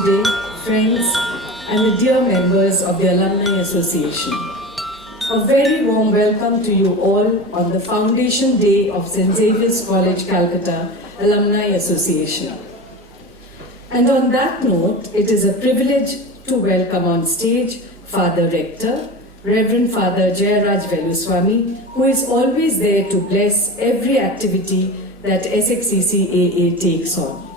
today, friends, and the dear members of the Alumni Association. A very warm welcome to you all on the Foundation Day of St. Xavier's College, Calcutta Alumni Association. And on that note, it is a privilege to welcome on stage Father Rector, Reverend Father Jayaraj Veluswamy, who is always there to bless every activity that SXCCAA takes on.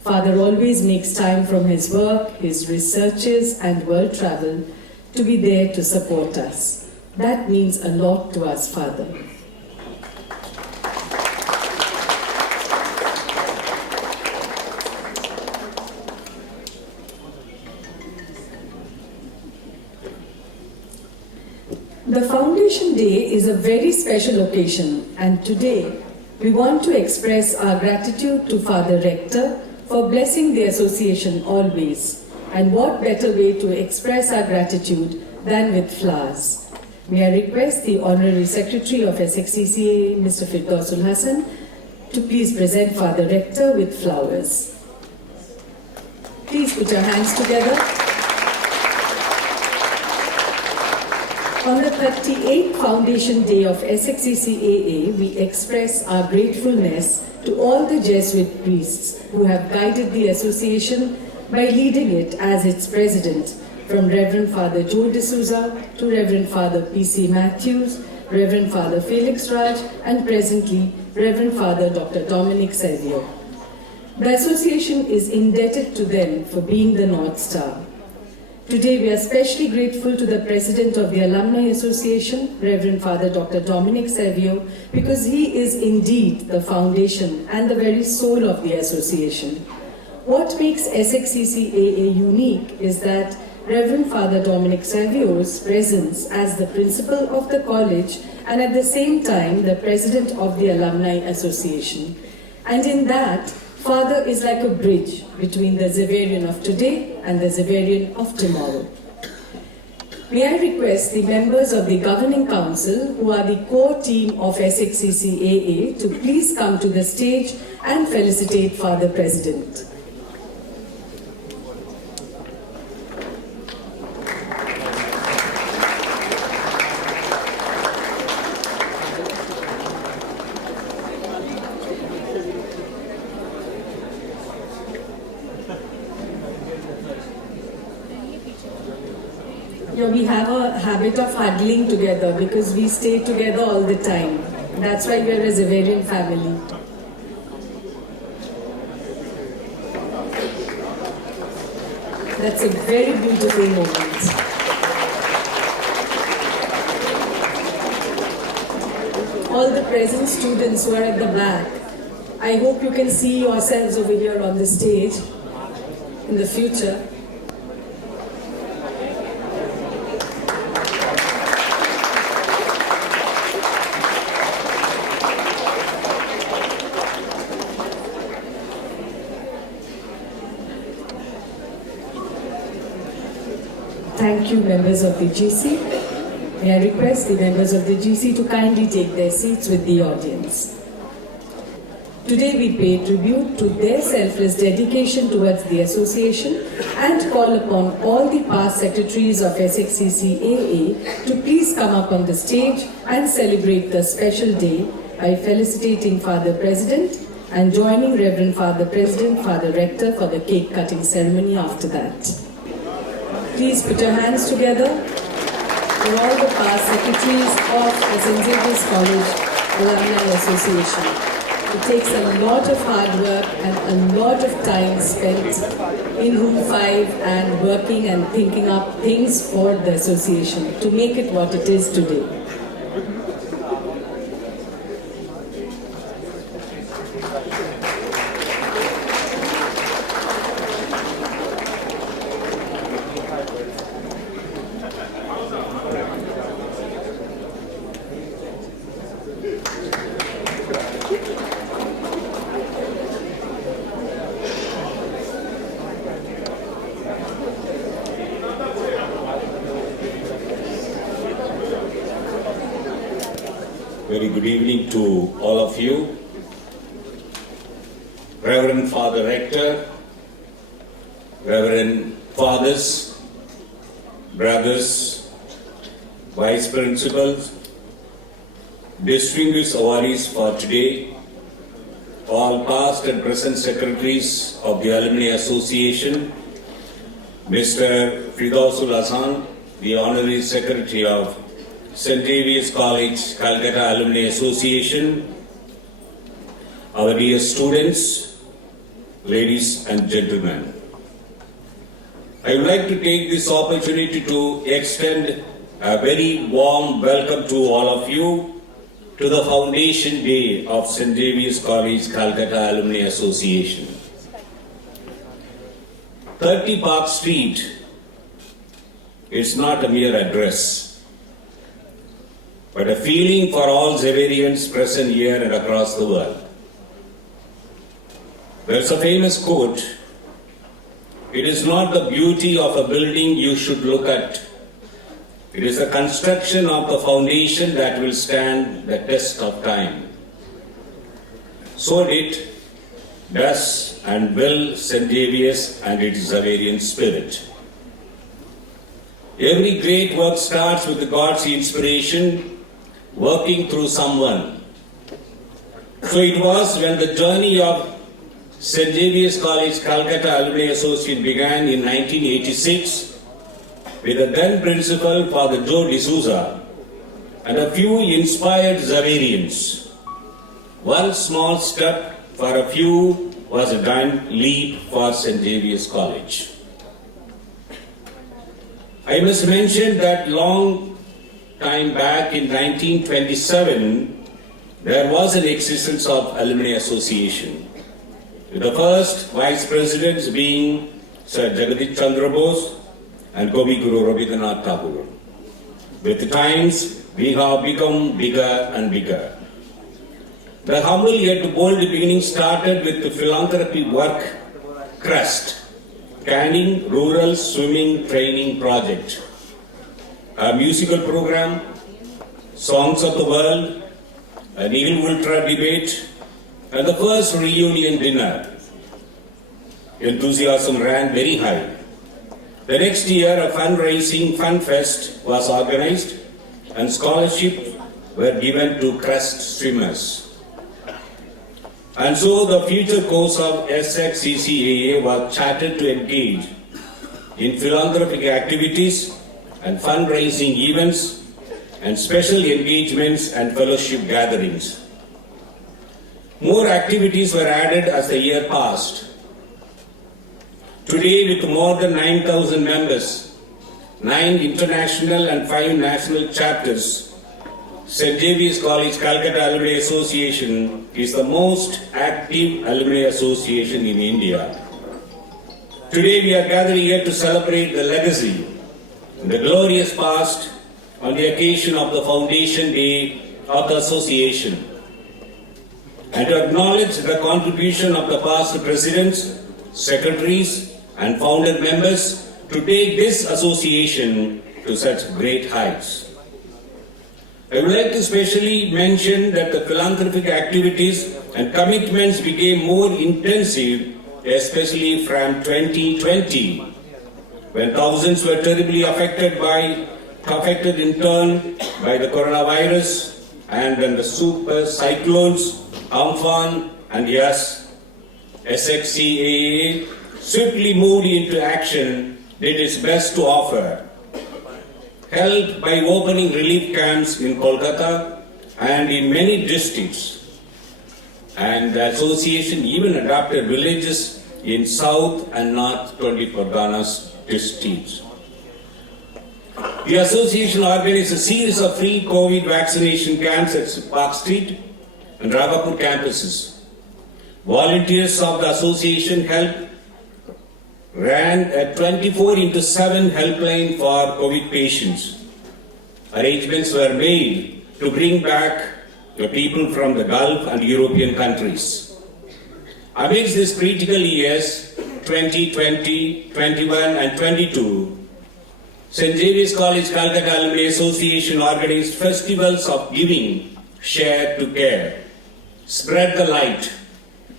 Father always makes time from his work, his researches and world travel to be there to support us. That means a lot to us, Father. The Foundation Day is a very special occasion, and today we want to express our gratitude to Father Rector for blessing the association always. And what better way to express our gratitude than with flowers? May I request the Honorary Secretary of SXCCAA, Mr. Firdausul Hassan, to please present Father Rector with flowers. Please put your hands together. On the 38th Foundation Day of SXCCAA, we express our gratefulness to all the Jesuit priests who have guided the association by leading it as its president, from Reverend Father Joe D'Souza to Reverend Father P.C. Matthews, Reverend Father Felix Raj, and presently Reverend Father Dr. Dominic Xavier. The association is indebted to them for being the North Star. Today we are especially grateful to the President of the Alumni Association, Reverend Father Dr. Dominic Xavier, because he is indeed the foundation and the very soul of the association. What makes SXCCAA unique is that Reverend Father Dominic Xavier's presence as the principal of the college and at the same time the President of the Alumni Association. And in that, Father is like a bridge between the Xaverian of today and the Xaverian of tomorrow. May I request the members of the Governing Council, who are the core team of SXCCAA, to please come to the stage and felicitate Father President. We have a habit of huddling together because we stay together all the time. That's why we are a Xaverian family. That's a very beautiful moment. All the present students who are at the back, I hope you can see yourselves over here on the stage in the future. Thank you, members of the GC. May I request the members of the GC to kindly take their seats with the audience. Today we pay tribute to their selfless dedication towards the association and call upon all the past secretaries of SXCCAA to please come up on the stage and celebrate the special day by felicitating Father President and joining Reverend Father President, Father Rector for the cake cutting ceremony after that. Please put your hands together for all the past secretaries of the St. Xavier's College Alumni Association. It takes a lot of hard work and a lot of time spent in Room 5 and working and thinking up things for the association to make it what it is today. Very good evening to all of you. Reverend Father Rector, Reverend Fathers, Brothers, Vice Principals, distinguished awardees for today, all past and present secretaries of the Alumni Association, Mr. Fridausul Hasan, the Honorary Secretary of St. Xavier's College, Calcutta Alumni Association, our dear students, ladies and gentlemen. I would like to take this opportunity to extend a very warm welcome to all of you to the Foundation Day of St. Xavier's College, Calcutta Alumni Association. 30 Park Street is not a mere address, but a feeling for all Xaverians present here and across the world. There's a famous quote, "It is not the beauty of a building you should look at. It is the construction of the foundation that will stand the test of time." So does and will St. Xavier's and its Xaverian spirit. Every great work starts with God's inspiration working through someone. So it was when the journey of St. Xavier's College, Calcutta Alumni Association began in 1986 with the then principal, Father Joe D'Souza, and a few inspired Xaverians. One small step for a few was a giant leap for St. Xavier's College. I must mention that long time back in 1927, there was an existence of Alumni Association, with the first vice presidents being Sir Jagadish Chandra Bose and Gobi Guru Rabindranath Tagore. With the times, we have become bigger and bigger. The humble yet bold beginning started with the philanthropy work CREST, Canning Rural Swimming Training Project, a musical program, Songs of the World, an Eagle Ultra debate, and the first reunion dinner. Enthusiasm ran very high. The next year, a fundraising fun fest was organized and scholarships were given to CREST swimmers. And so the future course of SXCCAA was chartered to engage in philanthropic activities and fundraising events and special engagements and fellowship gatherings. More activities were added as the year passed. Today, with more than 9,000 members, 9 international and 5 national chapters, St. Xavier's College Calcutta Alumni Association is the most active alumni association in India. Today we are gathering here to celebrate the legacy and the glorious past on the occasion of the Foundation Day of the Association, and to acknowledge the contribution of the past presidents, secretaries and founder members to take this association to such great heights. I would like to specially mention that the philanthropic activities and commitments became more intensive, especially from 2020, when thousands were terribly affected in turn by the coronavirus, and when the super cyclones, Amphan and SXCCAA swiftly moved into action, did its best to offer help by opening relief camps in Kolkata and in many districts. And the association even adopted villages in South and North 24 Ghana's districts. The association organized a series of free COVID vaccination camps at Park Street and Ragapur campuses. Volunteers of the association ran a 24/7 helpline for COVID patients. Arrangements were made to bring back the people from the Gulf and European countries. Amidst these critical years, 2020, 21 and 22, St. Xavier's College Calcutta Alumni Association organized festivals of giving, share to care, spread the light,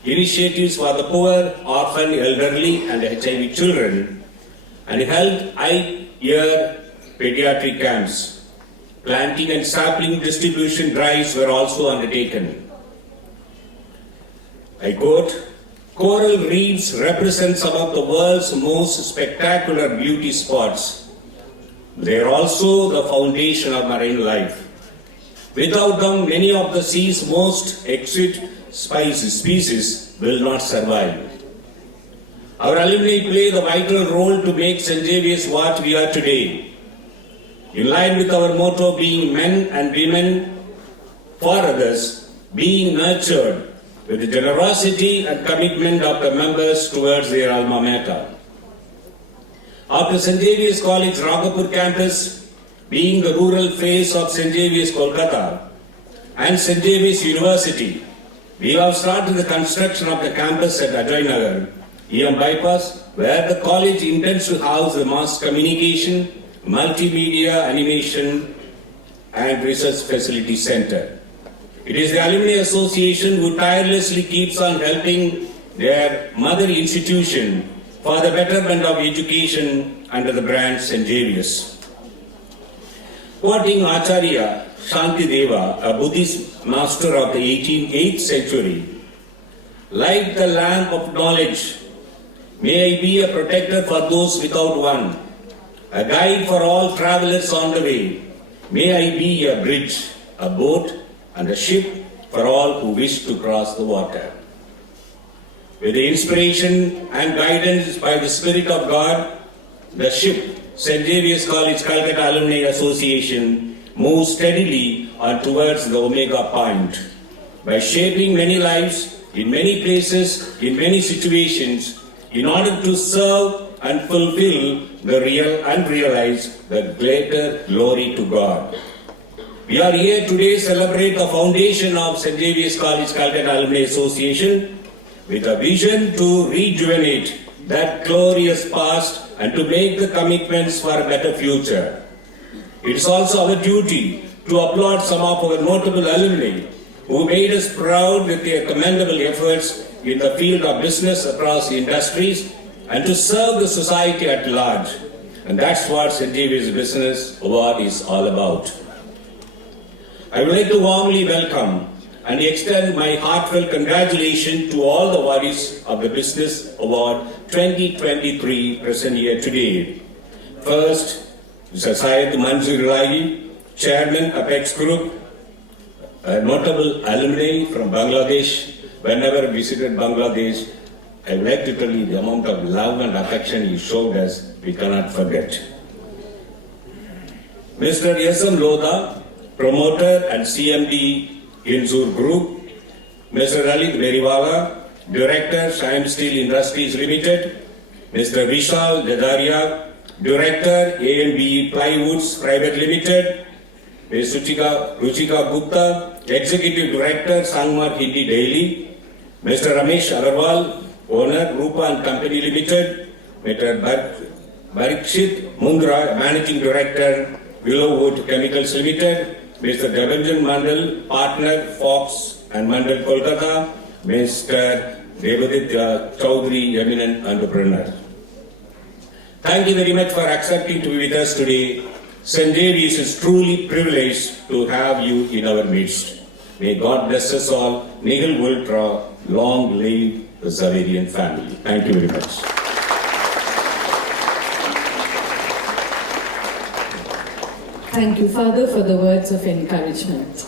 initiatives for the poor, orphan, elderly and HIV children, and held eye-ear pediatric camps. Planting and sapling distribution drives were also undertaken. I quote, "Coral reefs represent some of the world's most spectacular beauty spots. They are also the foundation of marine life. Without them, many of the sea's most exquisite species will not survive." Our alumni play the vital role to make St. Xavier's what we are today. In line with our motto being men and women for others, being nurtured with the generosity and commitment of the members towards their alma mater. After St. Xavier's College Ragapur campus, being the rural face of St. Xavier's Kolkata and St. Xavier's University, we have started the construction of the campus at Ajay Nagar, EM Bypass, where the college intends to house the mass communication, multimedia, animation and research facility center. It is the Alumni Association who tirelessly keeps on helping their mother institution for the betterment of education under the brand St. Xavier's. Quoting Acharya Shantideva, a Buddhist master of the 8th century, "Like the lamp of knowledge, may I be a protector for those without one, a guide for all travelers on the way. May I be a bridge, a boat, and a ship for all who wish to cross the water." With the inspiration and guidance by the Spirit of God, the ship, St. Xavier's College Calcutta Alumni Association, moves steadily on towards the Omega Point. By shaping many lives in many places, in many situations, in order to serve and fulfill the real and realize the greater glory to God. We are here today to celebrate the foundation of St. Xavier's College Calcutta Alumni Association with a vision to rejuvenate that glorious past and to make the commitments for a better future. It is also our duty to applaud some of our notable alumni who made us proud with their commendable efforts in the field of business across industries and to serve the society at large. And that's what St. Xavier's Business Award is all about. I would like to warmly welcome and extend my heartfelt congratulations to all the awardees of the Business Award 2023 present here today. First, Mr. Syed Manzoor Ilahi, Chairman Apex Group, a notable alumni from Bangladesh. Whenever I visited Bangladesh, I would like to tell you the amount of love and affection he showed us, we cannot forget. Mr. S.M. Lodha, promoter and CMD Inzur Group. Mr. Lalit Beriwala, Director, Shine Steel Industries Limited. Mr. Vishal Dadaria, Director, A&B Plywoods Private Limited. Ms. Ruchika Gupta, Executive Director, Sangmar Hindi Daily. Mr. Ramesh Agarwal, Owner, Rupa and Company Limited. Mr. Barikshit Mundra, Managing Director, Willowwood Chemicals Limited. Mr. Devanjan Mandal, Partner, Fox and Mandal Kolkata. Mr. Devadit Chaudhary, Eminent Entrepreneur. Thank you very much for accepting to be with us today. St. Xavier's is truly privileged to have you in our midst. May God bless us all. Nihil Ultra, long live the Xaverian family. Thank you very much. Thank you, Father, for the words of encouragement.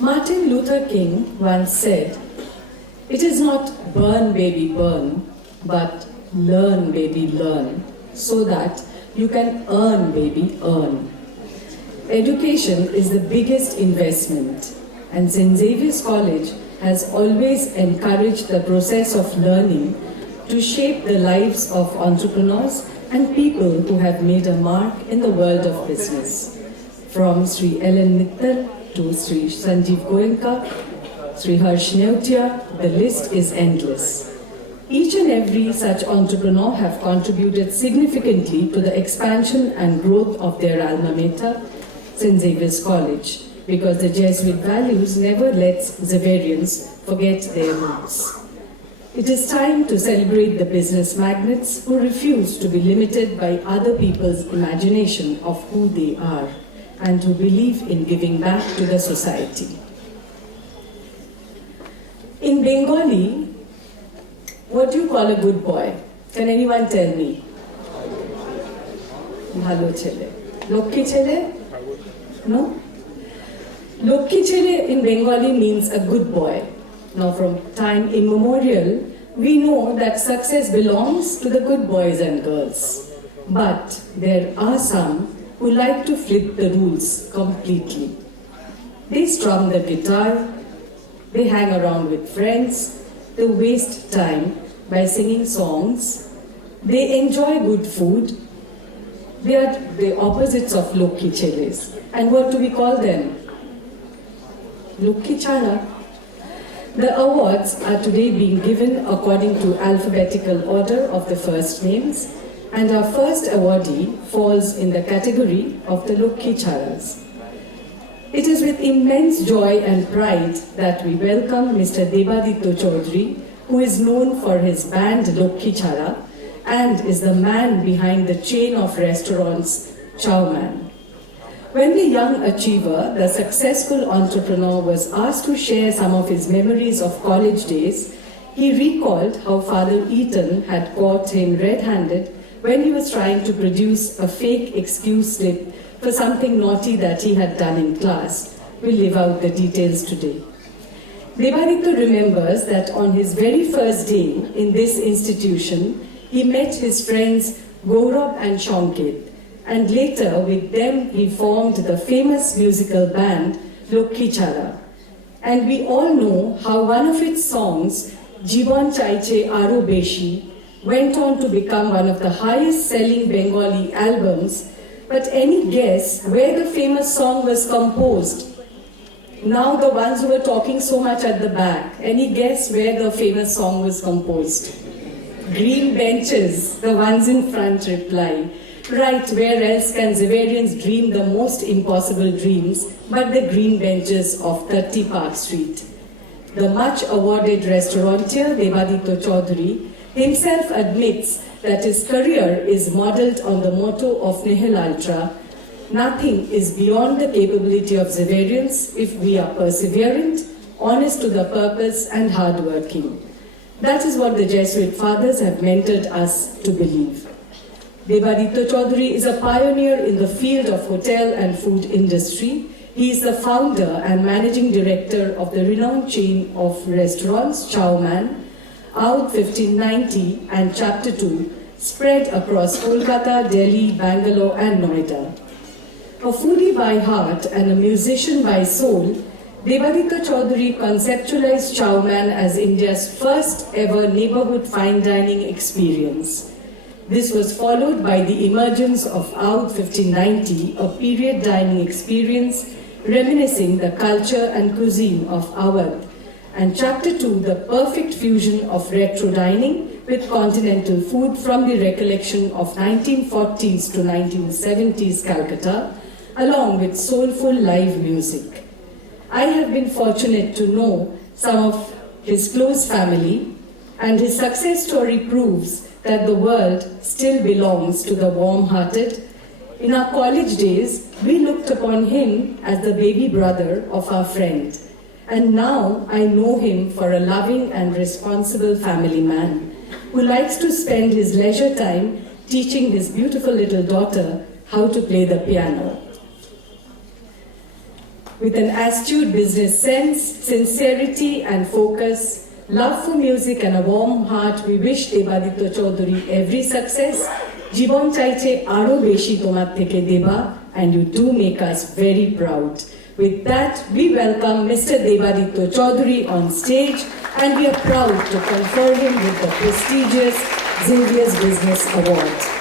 Martin Luther King once said, "It is not burn, baby, burn, but learn, baby, learn, so that you can earn, baby, earn." Education is the biggest investment, and St. Xavier's College has always encouraged the process of learning to shape the lives of entrepreneurs and people who have made a mark in the world of business. From Sri Ellen Mittal to Sri Sanjeev Goenka, Sri Harsh Neutia, the list is endless. Each and every such entrepreneur have contributed significantly to the expansion and growth of their alma mater, St. Xavier's College. because the Jesuit values never lets Xaverians forget their roots. It is time to celebrate the business magnates who refuse to be limited by other people's imagination of who they are and who believe in giving back to the society. In Bengali, what do you call a good boy? Can anyone tell me? Bhalo chele. Lokhi chele? No? Lokhi chele in Bengali means a good boy. Now from time immemorial, we know that success belongs to the good boys and girls. But there are some who like to flip the rules completely. They strum the guitar, they hang around with friends, they waste time by singing songs, they enjoy good food. They are the opposites of Lokhi Cheles. And what do we call them? Lokhi Chara. The awards are today being given according to alphabetical order of the first names, and our first awardee falls in the category of the Lokhi Charas. It is with immense joy and pride that we welcome Mr. Debaditya Chaudhary, who is known for his band Lokhi Chara and is the man behind the chain of restaurants Chow Man. When the young achiever, the successful entrepreneur, was asked to share some of his memories of college days, he recalled how Father Eaton had caught him red-handed when he was trying to produce a fake excuse slip for something naughty that he had done in class. We'll leave out the details today. Debaditya remembers that on his very first day in this institution, he met his friends Gaurav and Shonket, and later with them he formed the famous musical band Lokhi Chara. And we all know how one of its songs, Jibon Chaiche Aro Beshi, went on to become one of the highest selling Bengali albums. But any guess where the famous song was composed? Now the ones who were talking so much at the back, any guess where the famous song was composed? Green benches, the ones in front reply. Right, where else can Xaverians dream the most impossible dreams but the green benches of 30 Park Street? The much awarded restaurateur Debaditya Chaudhary himself admits that his career is modelled on the motto of Nihil Ultra: nothing is beyond the capability of Xaverians if we are perseverant, honest to the purpose and hardworking. That is what the Jesuit fathers have mentored us to believe. Debaditya Chaudhary is a pioneer in the field of hotel and food industry. He is the founder and managing director of the renowned chain of restaurants Chow Man, Out 1590 and Chapter 2, spread across Kolkata, Delhi, Bangalore and Noida. A foodie by heart and a musician by soul, Debaditya Chaudhary conceptualized Chow Man as India's first ever neighborhood fine dining experience. This was followed by the emergence of Out 1590, a period dining experience reminiscing the culture and cuisine of Awadh, and Chapter 2, the perfect fusion of retro dining with continental food from the recollection of 1940s to 1970s Calcutta, along with soulful live music. I have been fortunate to know some of his close family, and his success story proves that the world still belongs to the warm-hearted. In our college days, we looked upon him as the baby brother of our friend. And now I know him for a loving and responsible family man who likes to spend his leisure time teaching his beautiful little daughter how to play the piano. With an astute business sense, sincerity and focus, love for music and a warm heart, we wish Debaditya Chaudhary every success. Jibon Chaiche Aro Beshi Tomar Theke Deba, and you do make us very proud. With that, we welcome Mr. Debaditya Chaudhary on stage, and we are proud to confer him with the prestigious XAVIER'S Business Award.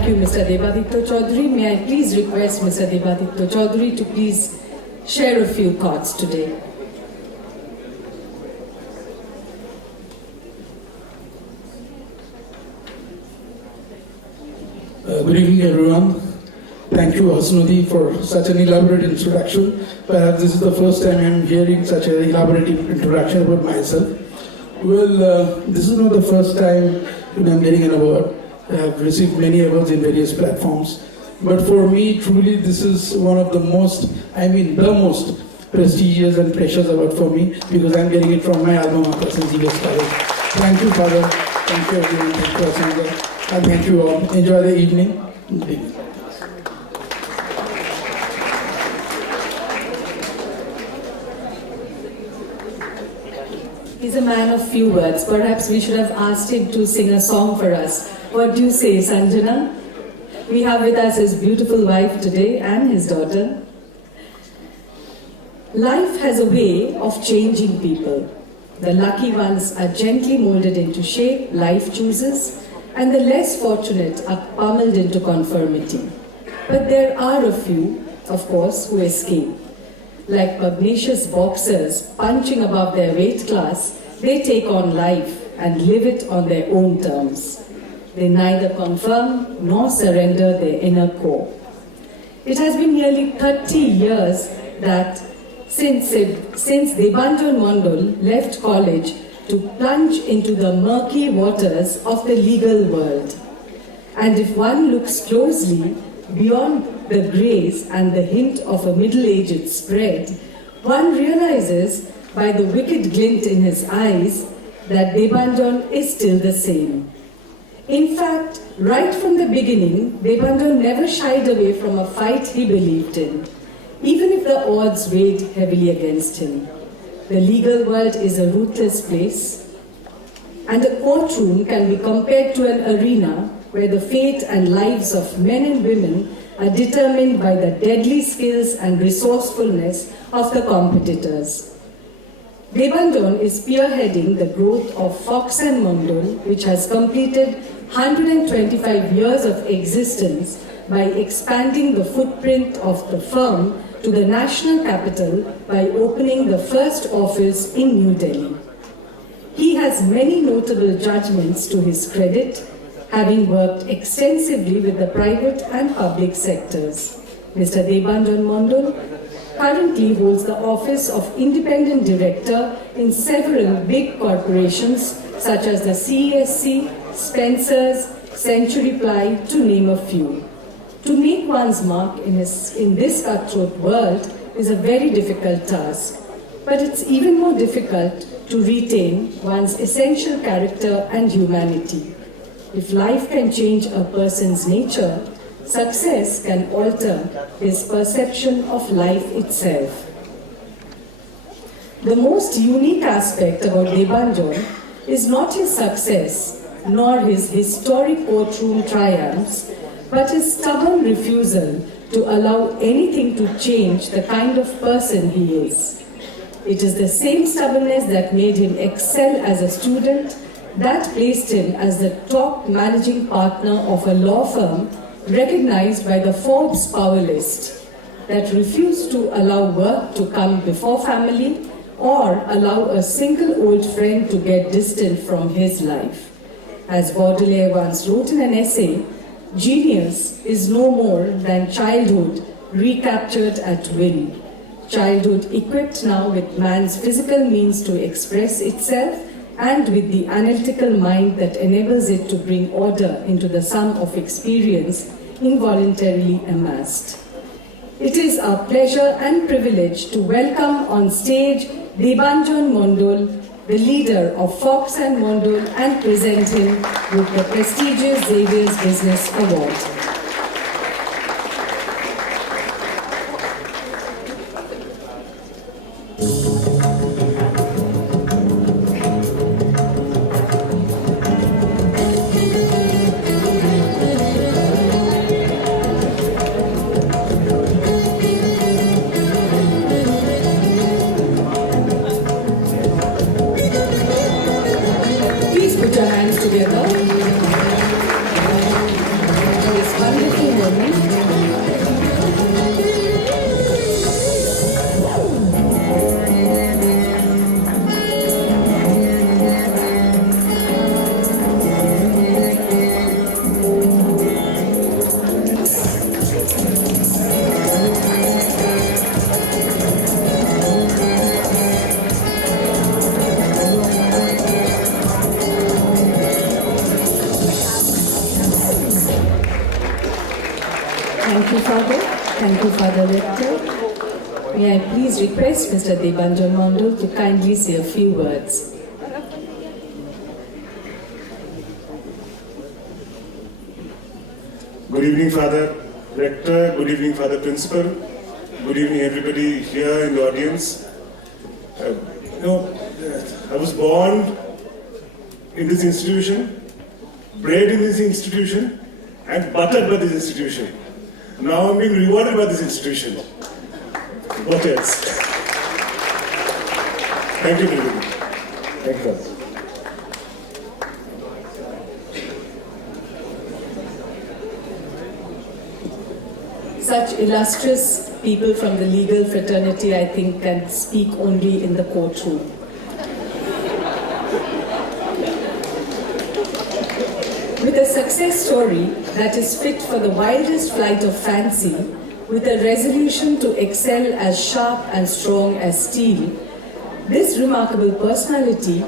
Thank you, Mr. Debaditya Chaudhary. May I please request Mr. Debaditya Chaudhary to please share a few thoughts today. Good evening, everyone. Thank you, Hasnudi, for such an elaborate introduction. Perhaps this is the first time I'm hearing such an elaborate introduction about myself. Well, this is not the first time I'm getting an award. I have received many awards in various platforms. But for me, truly, this is one of the most, the most prestigious and precious award for me, because I'm getting it from my alma mater, St. Xavier's College. Thank you, Father. Thank you, everyone. Thank you, Asanga. And thank you all. Enjoy the evening. He's a man of few words. Perhaps we should have asked him to sing a song for us. What do you say, Sanjana? We have with us his beautiful wife today and his daughter. Life has a way of changing people. The lucky ones are gently molded into shape life chooses, and the less fortunate are pummeled into conformity. But there are a few, of course, who escape. Like pugnacious boxers punching above their weight class, they take on life and live it on their own terms. They neither confirm nor surrender their inner core. It has been nearly 30 years that since Debanjan Mondol left college to plunge into the murky waters of the legal world. And if one looks closely beyond the grays and the hint of a middle-aged spread, one realizes by the wicked glint in his eyes that Debanjan is still the same. In fact, right from the beginning, Debanjan never shied away from a fight he believed in, even if the odds weighed heavily against him. The legal world is a ruthless place, and a courtroom can be compared to an arena where the fate and lives of men and women are determined by the deadly skills and resourcefulness of the competitors. Debanjan is spearheading the growth of Fox and Mondol, which has completed 125 years of existence by expanding the footprint of the firm to the national capital by opening the first office in New Delhi. He has many notable judgments to his credit, having worked extensively with the private and public sectors. Mr. Debanjan Mondol currently holds the office of Independent Director in several big corporations such as the CESC, Spencer's, Century Ply, to name a few. To make one's mark in this cutthroat world is a very difficult task, but it's even more difficult to retain one's essential character and humanity. If life can change a person's nature, success can alter his perception of life itself. The most unique aspect about Debanjan is not his success, nor his historic courtroom triumphs, but his stubborn refusal to allow anything to change the kind of person he is. It is the same stubbornness that made him excel as a student, that placed him as the top managing partner of a law firm recognized by the Forbes Power List, that refused to allow work to come before family or allow a single old friend to get distant from his life. As Baudelaire once wrote in an essay, genius is no more than childhood recaptured at will. Childhood equipped now with man's physical means to express itself and with the analytical mind that enables it to bring order into the sum of experience involuntarily amassed. It is our pleasure and privilege to welcome on stage Debanjan Mondol, the leader of Fox and Mondol, and present him with the prestigious XAVIER'S Business Award. Put your hands together. Yes, Thank you, Father. Thank you, Father Rector. May I please request Mr. Debanjan Mondal to kindly say a few words. Good evening, Father Rector. Good evening, Father Principal. Good evening, everybody here in the audience. I was born in this institution, bred in this institution, and buttered by this institution. Now I'm being rewarded by this institution. What else? Thank you, everybody. Thank you, Father. Such illustrious people from the legal fraternity, I think, can speak only in the courtroom. With a success story that is fit for the wildest flight of fancy, with a resolution to excel as sharp and strong as steel, this remarkable personality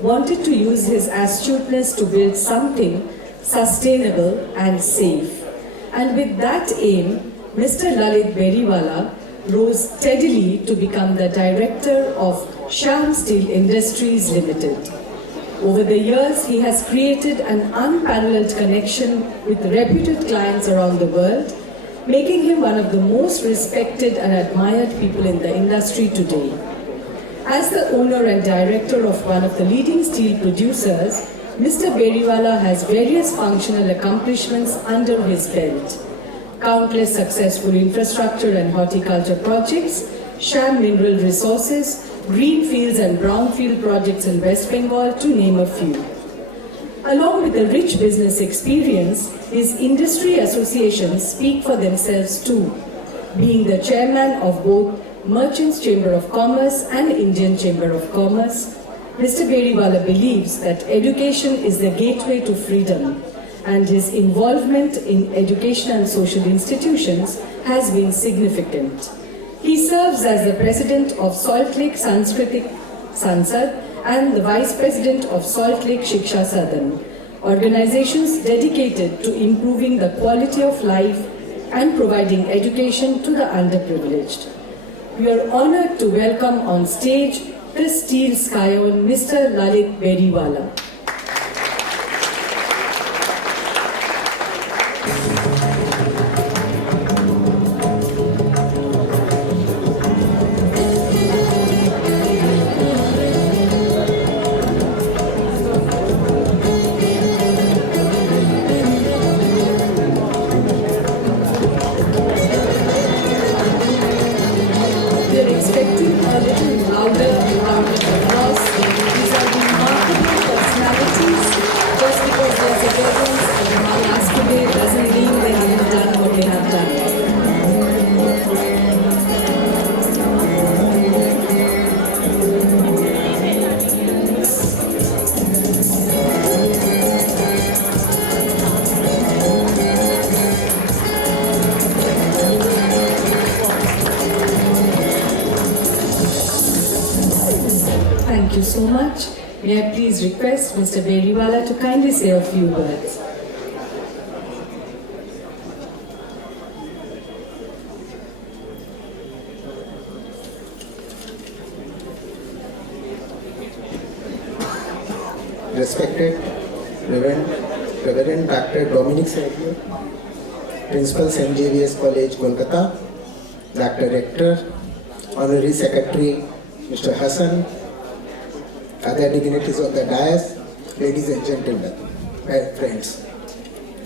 wanted to use his astuteness to build something sustainable and safe. And with that aim, Mr. Lalit Beriwala rose steadily to become the director of Shyam Steel Industries Limited. Over the years, he has created an unparalleled connection with reputed clients around the world, making him one of the most respected and admired people in the industry today. As the owner and director of one of the leading steel producers, Mr. Beriwala has various functional accomplishments under his belt. Countless successful infrastructure and horticulture projects, Shyam Mineral Resources, greenfields and brownfield projects in West Bengal, to name a few. Along with a rich business experience, his industry associations speak for themselves too, being the chairman of both Merchants Chamber of Commerce and Indian Chamber of Commerce. Mr. Beriwala believes that education is the gateway to freedom, and his involvement in education and social institutions has been significant. He serves as the president of Salt Lake Sanskritik Sansad and the vice president of Salt Lake Shiksha Sadan, organizations dedicated to improving the quality of life and providing education to the underprivileged. We are honored to welcome on stage the Steel Scion, Mr. Lalit Beriwala. Thank you so much. May I please request Mr. Beriwala to kindly say a few words. Respected Reverend Dr. Dominic Xavier, Principal XAVIER'S College, Kolkata, Dr. Rector, Honorary Secretary, Mr. Hassan, other dignitaries of the dais, ladies and gentlemen, my friends.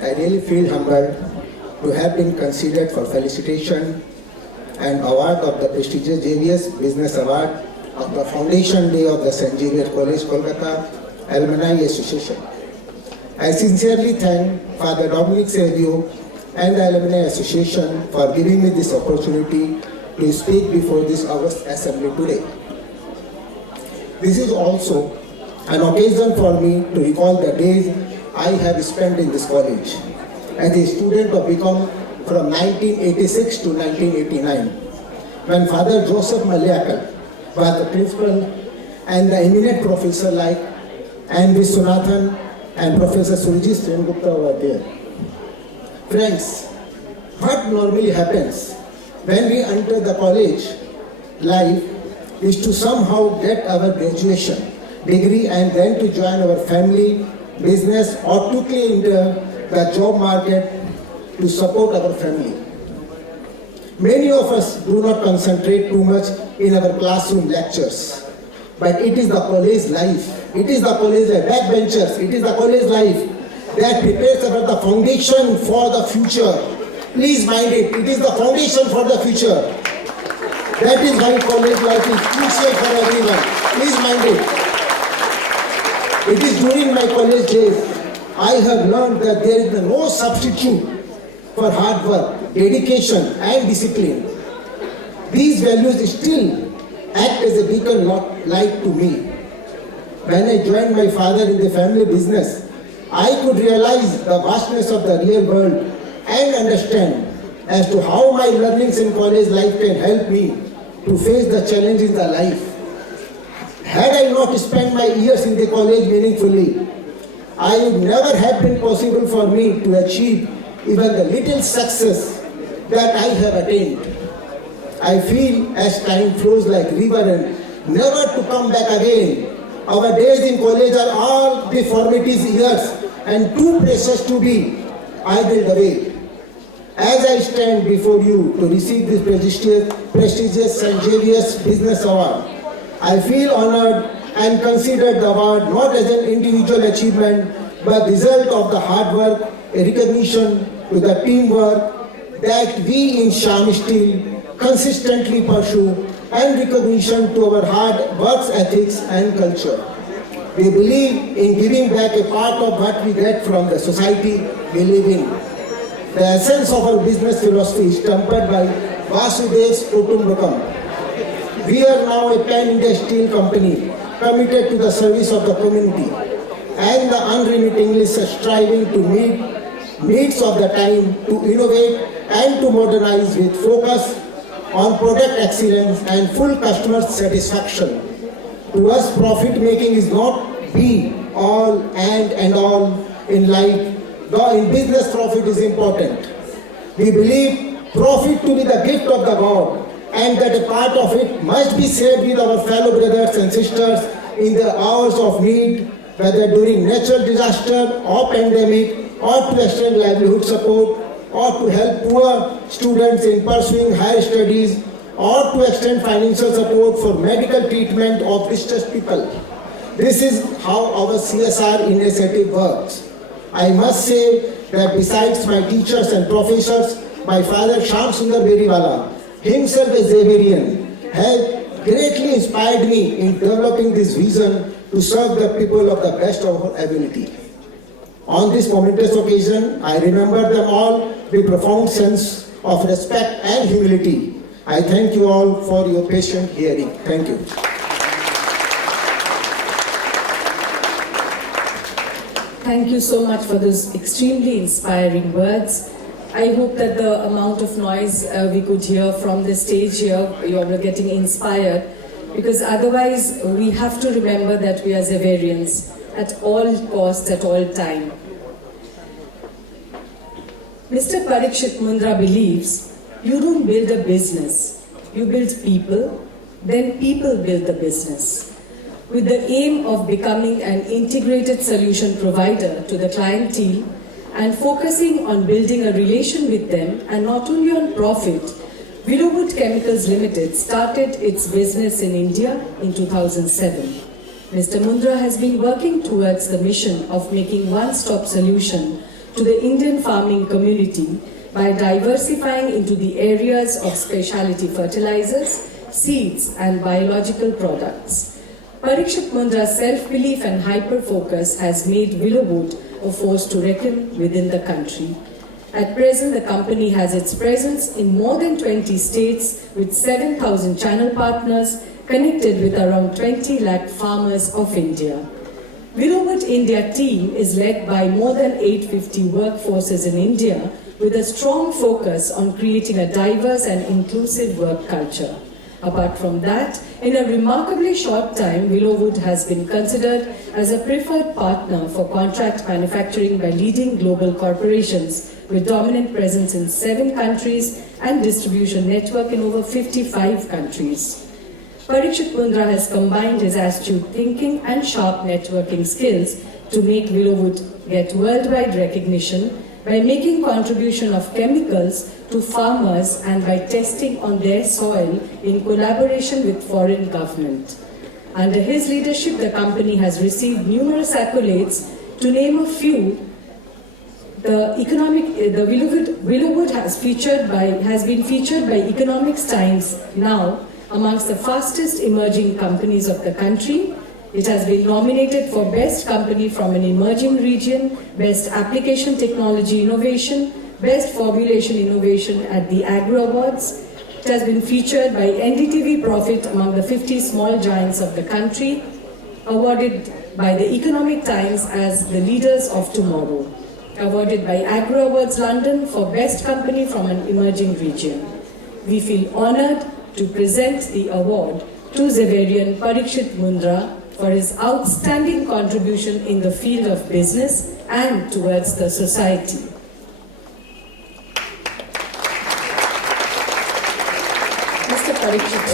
I really feel humbled to have been considered for felicitation and award of the prestigious XAVIER'S Business Award of the Foundation Day of the St. Xavier College, Kolkata Alumni Association. I sincerely thank Father Dominic Xavier and the Alumni Association for giving me this opportunity to speak before this August Assembly today. This is also an occasion for me to recall the days I have spent in this college as a student of BCom from 1986 to 1989, when Father Joseph Malyakal was the principal and the eminent professor like N. Viswanathan and Professor Surjit Sengupta were there. Friends, what normally happens when we enter the college life is to somehow get our graduation degree and then to join our family, business, or quickly enter the job market to support our family. Many of us do not concentrate too much in our classroom lectures, but it is the college life. It is the college life, backbenchers, it is the college life that prepares us the foundation for the future. Please mind it, it is the foundation for the future. That is why college life is crucial for everyone. Please mind it. It is during my college days I have learned that there is no substitute for hard work, dedication and discipline. These values still act as a beacon light to me. When I joined my father in the family business, I could realize the vastness of the real world and understand as to how my learnings in college life can help me to face the challenges in the life. Had I not spent my years in the college meaningfully, I would never have been possible for me to achieve even the little success that I have attained. I feel as time flows like river and never to come back again. Our days in college are all the formative years and too precious to be idled away. As I stand before you to receive this prestigious XAVIER'S Business Award, I feel honored and consider the award not as an individual achievement but result of the hard work, a recognition to the teamwork that we in Sham Steel consistently pursue and recognition to our hard work ethics and culture. We believe in giving back a part of what we get from the society we live in. The essence of our business philosophy is tempered by Vasudev's Kutumbakam. We are now a pan-India steel company committed to the service of the community and the unremittingly striving to meet needs of the time, to innovate and to modernize with focus on product excellence and full customer satisfaction. To us, profit making is not be all and all in life, though in business profit is important. We believe profit to be the gift of the God and that a part of it must be shared with our fellow brothers and sisters in the hours of need, whether during natural disaster or pandemic, or to extend livelihood support, or to help poor students in pursuing higher studies, or to extend financial support for medical treatment of distressed people. This is how our CSR initiative works. I must say that besides my teachers and professors, my father Shyam Sundar Beriwala, himself a Xaverian, has greatly inspired me in developing this vision to serve the people of the best of our ability. On this momentous occasion, I remember them all with profound sense of respect and humility. I thank you all for your patient hearing. Thank you. Thank you so much for those extremely inspiring words. I hope that the amount of noise we could hear from the stage here, you all are getting inspired, because otherwise we have to remember that we are Xaverians at all costs, at all time. Mr. Parikshit Mundra believes you don't build a business, you build people, then people build the business. With the aim of becoming an integrated solution provider to the clientele and focusing on building a relation with them and not only on profit, Willowwood Chemicals Limited started its business in India in 2007. Mr. Mundra has been working towards the mission of making one-stop solution to the Indian farming community by diversifying into the areas of specialty fertilizers, seeds and biological products. Parikshit Mundra's self-belief and hyper-focus has made Willowwood a force to reckon within the country. At present, the company has its presence in more than 20 states with 7,000 channel partners connected with around 20 lakh farmers of India. Willowwood India team is led by more than 850 workforces in India with a strong focus on creating a diverse and inclusive work culture. Apart from that, in a remarkably short time, Willowwood has been considered as a preferred partner for contract manufacturing by leading global corporations with dominant presence in 7 countries and distribution network in over 55 countries. Parikshit Mundra has combined his astute thinking and sharp networking skills to make Willowwood get worldwide recognition by making contribution of chemicals to farmers and by testing on their soil in collaboration with foreign government. Under his leadership, the company has received numerous accolades. To name a few, Willowwood has been featured by Economics Times now amongst the fastest emerging companies of the country. It has been nominated for Best Company from an Emerging Region, Best Application Technology Innovation, Best Formulation Innovation at the Agro Awards. It has been featured by NDTV Profit among the 50 small giants of the country, awarded by the Economic Times as the Leaders of Tomorrow, awarded by Agro Awards London for Best Company from an Emerging Region. We feel honored to present the award to Xaverian Parikshit Mundra for his outstanding contribution in the field of business and towards the society. Mr. Parikshit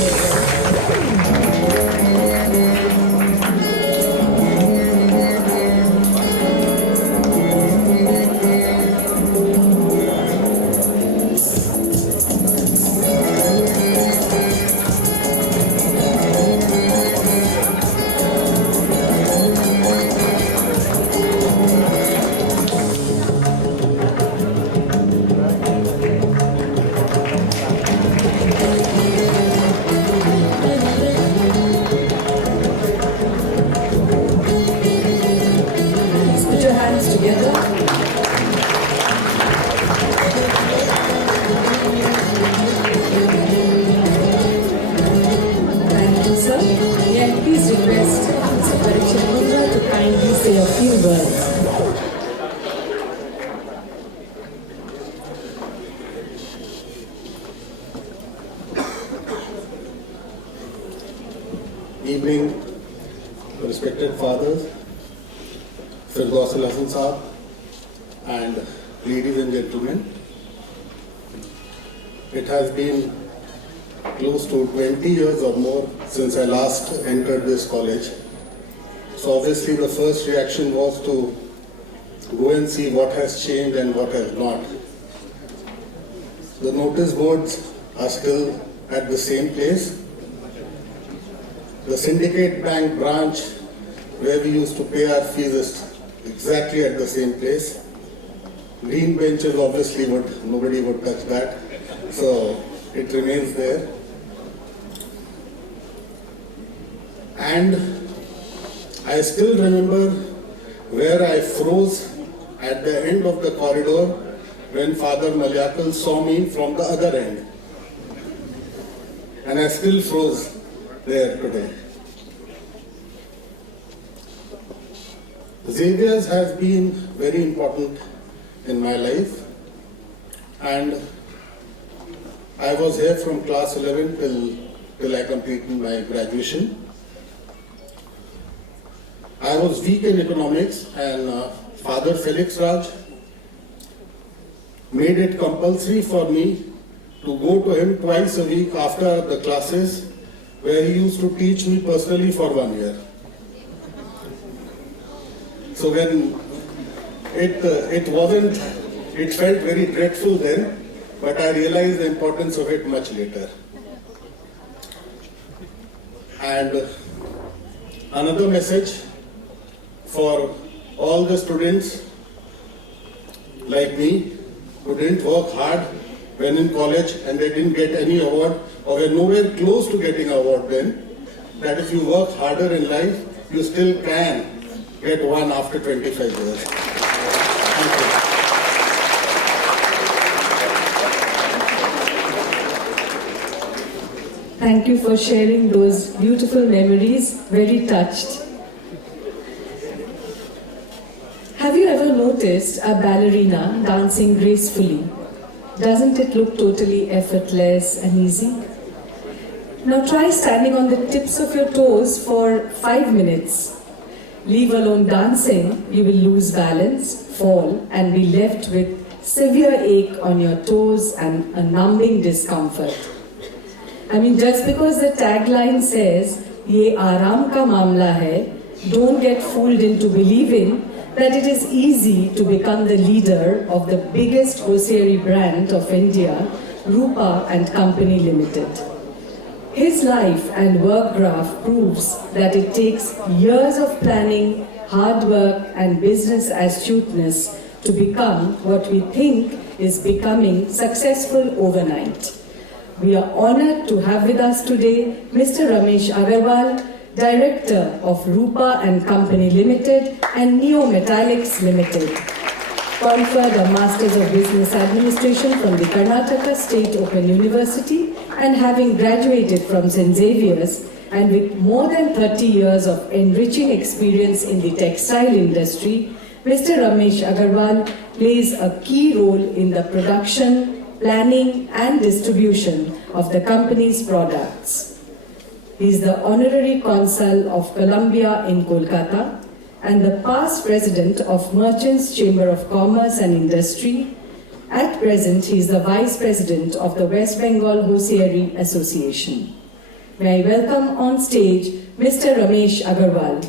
together. Thank you, sir. May I please request Mr. Parikshit Mundra to kindly say a few words. Evening, respected fathers, Firdaus Hasan Saab, and ladies and gentlemen. It has been close to 20 years or more since I last entered this college. So obviously the first reaction was to go and see what has changed and what has not. The notice boards are still at the same place. The Syndicate Bank branch where we used to pay our fees is exactly at the same place. Green benches obviously nobody would touch that. So it remains there. And I still remember where I froze at the end of the corridor when Father Malyakal saw me from the other end. And I still froze there today. XAVIER'S has been very important in my life, and I was here from class 11 till I completed my graduation. I was weak in economics, and Father Felix Raj made it compulsory for me to go to him twice a week after the classes, where he used to teach me personally for 1 year. So when it felt very dreadful then, but I realized the importance of it much later. And another message for all the students like me who didn't work hard when in college and they didn't get any award or were nowhere close to getting an award then, that if you work harder in life, you still can get one after 25 years. Thank you. Thank you for sharing those beautiful memories. Very touched. Have you ever noticed a ballerina dancing gracefully? Doesn't it look totally effortless and easy? Now try standing on the tips of your toes for 5 minutes. Leave alone dancing, you will lose balance, fall, and be left with severe ache on your toes and a numbing discomfort. I mean, just because the tagline says, "Ye aaram ka mamla hai," don't get fooled into believing that it is easy to become the leader of the biggest hosiery brand of India, Rupa and Company Limited. His life and work graph proves that it takes years of planning, hard work and business astuteness to become what we think is becoming successful overnight. We are honored to have with us today Mr. Ramesh Agarwal, Director of Rupa and Company Limited and Neo Metallics Limited. Conferred a Masters of Business Administration from the Karnataka State Open University and having graduated from XAVIER'S and with more than 30 years of enriching experience in the textile industry, Mr. Ramesh Agarwal plays a key role in the production, planning and distribution of the company's products. He is the Honorary Consul of Colombia in Kolkata and the past President of Merchants Chamber of Commerce and Industry. At present, he is the Vice President of the West Bengal Hosiery Association. May I welcome on stage Mr. Ramesh Agarwal.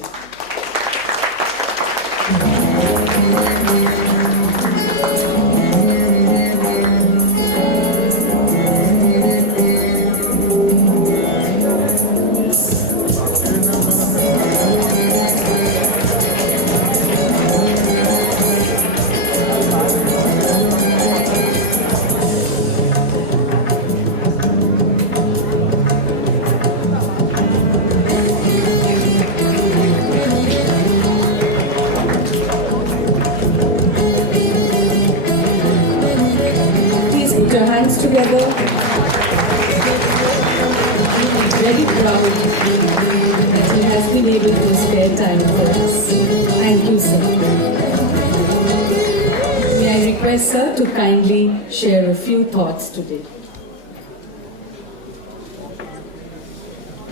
Put your hands together. Very proud that he has been able to spare time for us. Thank you, sir. May I request, sir, to kindly share a few thoughts today.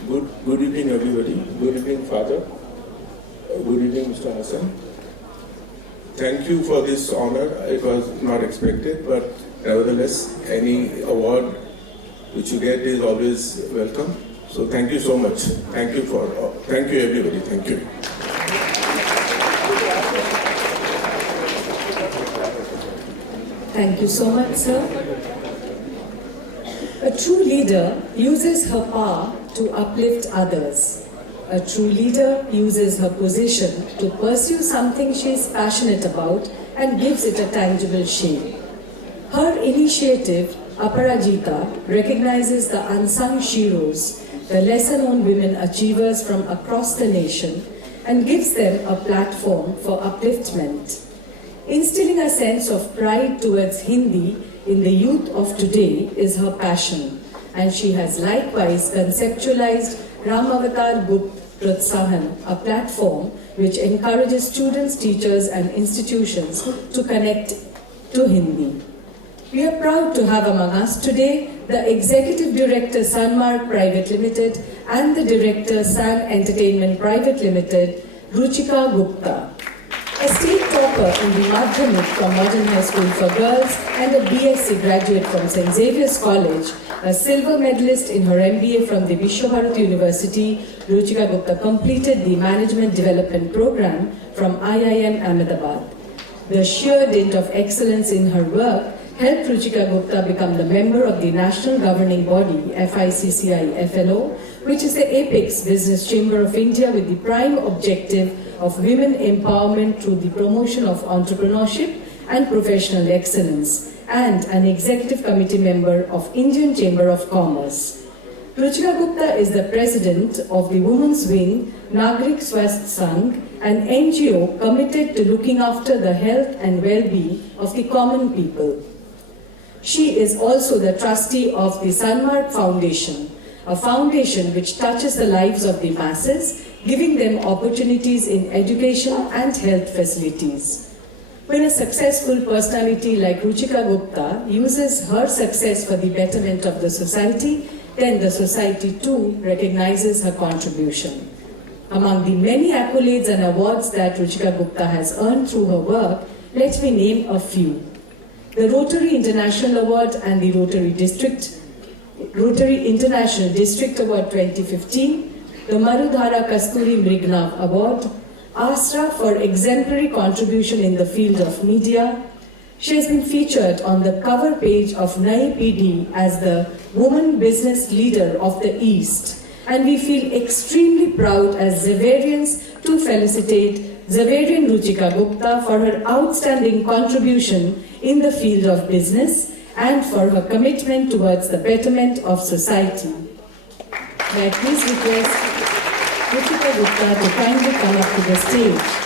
Good evening, everybody. Good evening, Father. Good evening, Mr. Hassan. Thank you for this honor. It was not expected, but nevertheless, any award which you get is always welcome. So thank you so much. Thank you everybody. Thank you. Thank you so much, sir. A true leader uses her power to uplift others. A true leader uses her position to pursue something she is passionate about and gives it a tangible shape. Her initiative, Aparajita, recognizes the unsung heroes, the lesser-known women achievers from across the nation, and gives them a platform for upliftment. Instilling a sense of pride towards Hindi in the youth of today is her passion, and she has likewise conceptualized Ramavatar Gupt Protsahan, a platform which encourages students, teachers and institutions to connect to Hindi. We are proud to have among us today the Executive Director Sunmark Private Limited and the Director Sun Entertainment Private Limited, Ruchika Gupta. A state topper in the Madhyamik from Modern High School for Girls and a BSc graduate from St. Xavier's College, a silver medalist in her MBA from the Vishwabharati University, Ruchika Gupta completed the Management Development Program from IIM Ahmedabad. The sheer dint of excellence in her work helped Ruchika Gupta become the member of the National Governing Body, SXCCAA FLO, which is the apex business chamber of India with the prime objective of women empowerment through the promotion of entrepreneurship and professional excellence, and an executive committee member of Indian Chamber of Commerce. Ruchika Gupta is the president of the Women's Wing Nagrik Swasth Sangh, an NGO committed to looking after the health and well-being of the common people. She is also the trustee of the Sunmark Foundation, a foundation which touches the lives of the masses, giving them opportunities in education and health facilities. When a successful personality like Ruchika Gupta uses her success for the betterment of the society, then the society too recognizes her contribution. Among the many accolades and awards that Ruchika Gupta has earned through her work, let me name a few. the Rotary International Award and the Rotary International District Award 2015, the Marudhara Kasturi Mrignav Award, Asra for exemplary contribution in the field of media. She has been featured on the cover page of Nai PD as the Woman Business Leader of the East, and we feel extremely proud as Xavierians to felicitate Xaverian Ruchika Gupta for her outstanding contribution in the field of business and for her commitment towards the betterment of society. May I please request Ruchika Gupta to kindly come up to the stage.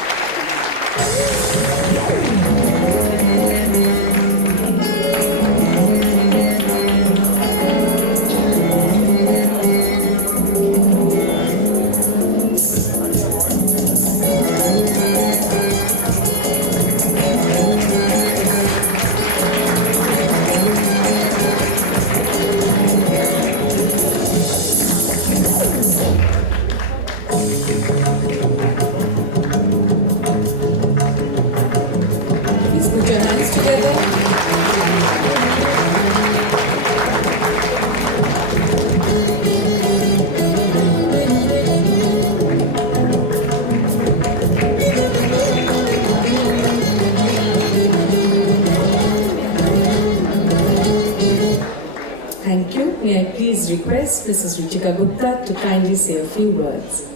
Thank you. May I please request Mrs. Ruchika Gupta to kindly say a few words.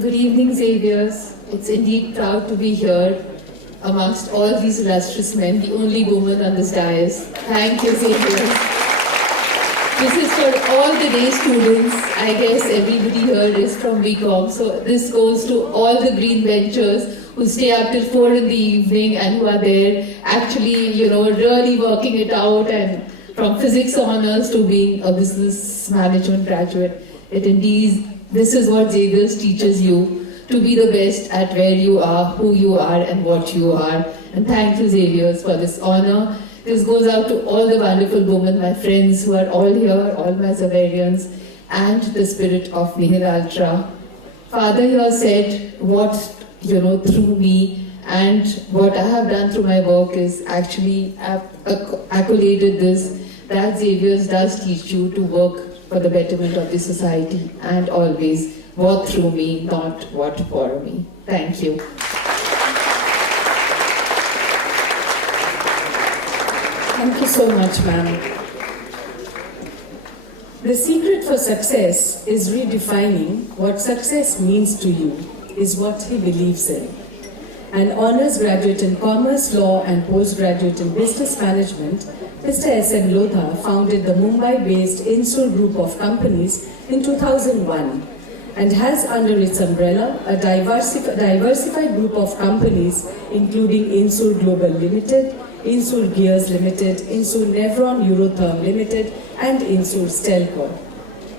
Good evening, Xaviers. It's indeed proud to be here amongst all these illustrious men, the only woman on this dais. Thank you, Xaviers. This is for all the day students. I guess everybody here is from BCom, so this goes to all the green benchers who stay up till 4 in the evening and who are there actually, really working it out, and from physics honors to being a business management graduate. This is what Xaviers teaches you, to be the best at where you are, who you are, and what you are. And thank you, Xaviers, for this honor. This goes out to all the wonderful women, my friends who are all here, all my Xaverians, and the spirit of Nihil Ultra. Father here said what, through me, and what I have done through my work is actually accoladed this, that Xaviers does teach you to work for the betterment of the society, and always what through me, not what for me. Thank you. Thank you so much, ma'am. The secret for success is redefining what success means to you, is what he believes in. An honors graduate in commerce, law, and postgraduate in business management, Mr. S.M. Lodha founded the Mumbai-based Insur Group of Companies in 2001 and has under its umbrella a diversified group of companies including Insur Global Limited, Insur Gears Limited, Insur Nevron Eurotherm Limited, and Insur Stelco.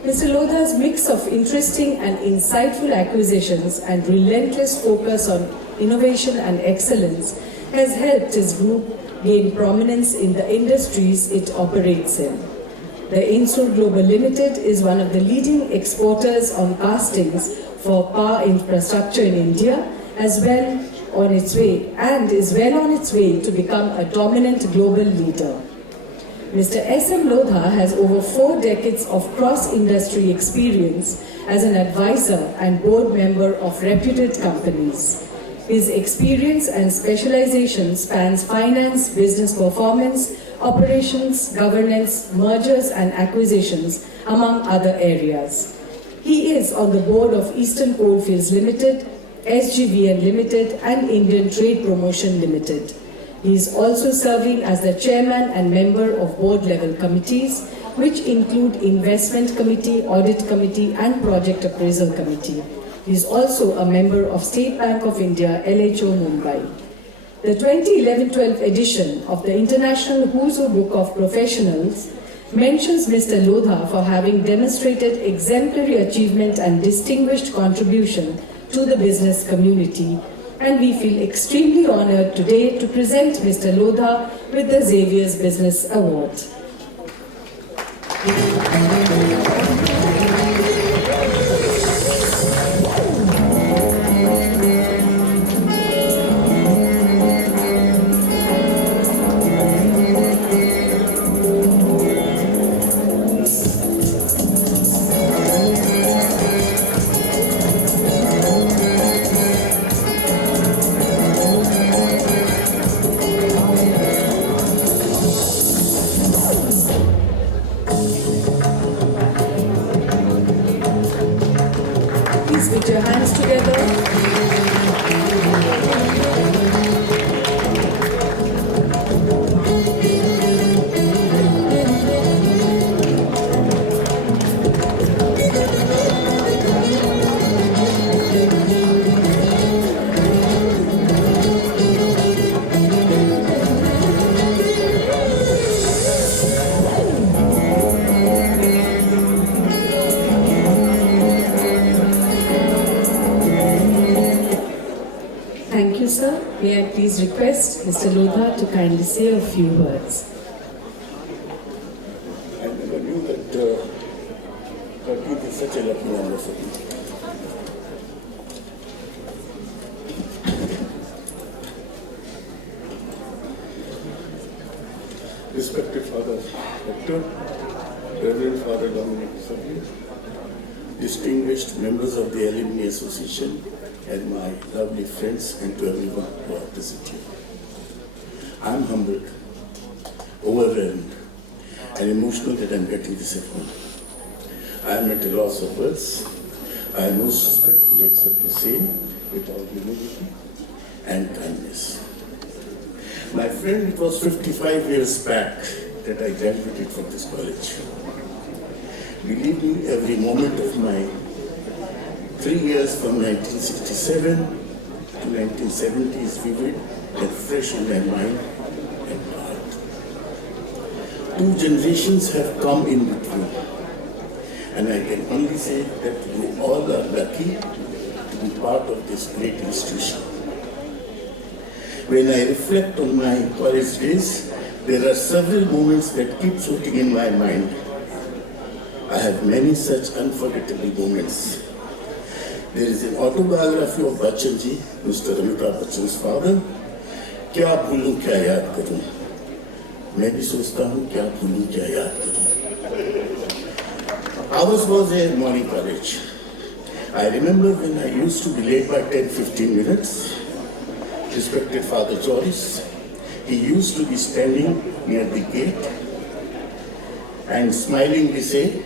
Mr. Lodha's mix of interesting and insightful acquisitions and relentless focus on innovation and excellence has helped his group gain prominence in the industries it operates in. The Insur Global Limited is one of the leading exporters on castings for power infrastructure in India, is well on its way to become a dominant global leader. Mr. S.M. Lodha has over 4 decades of cross-industry experience as an advisor and board member of reputed companies. His experience and specialization spans finance, business performance, operations, governance, mergers and acquisitions, among other areas. He is on the board of Eastern Coalfields Limited, SGVN Limited, and Indian Trade Promotion Limited. He is also serving as the chairman and member of board-level committees, which include Investment Committee, Audit Committee, and Project Appraisal Committee. He is also a member of State Bank of India, LHO Mumbai. The 2011-12 edition of the International Who's Who Book of Professionals mentions Mr. Lodha for having demonstrated exemplary achievement and distinguished contribution to the business community, and we feel extremely honored today to present Mr. Lodha with the Xavier's Business Award. your hands together. Thank you, sir. May I please request Mr. Lodha to kindly say a few words. I never knew that 13th is such a lucky number for me. Respected Father Doctor, Reverend Father Dominic Xavier, distinguished members of the Alumni Association, and my lovely friends, and to everyone who are present here. I'm humbled, overwhelmed, and emotional that I'm getting this at home. I am at a loss of words. I most respectfully accept the same with all humility and kindness. My friend, it was 55 years back that I graduated from this college. Believe me, every moment of my 3 years from 1967 to 1970 is vivid and fresh in my mind and heart. 2 generations have come in between, and I can only say that we all are lucky to be part of this great institution. When I reflect on my college days, there are several moments that keep floating in my mind. I have many such unforgettable moments. There is an autobiography of Bachchan ji, Mr. Amitabh Bachchan's father. क्या भूलूं क्या याद करूं? मैं भी सोचता हूं क्या भूलूं क्या याद करूं? Ours was a morning college. I remember when I used to be late by 10-15 minutes. Respected Father Joris, he used to be standing near the gate and smilingly say,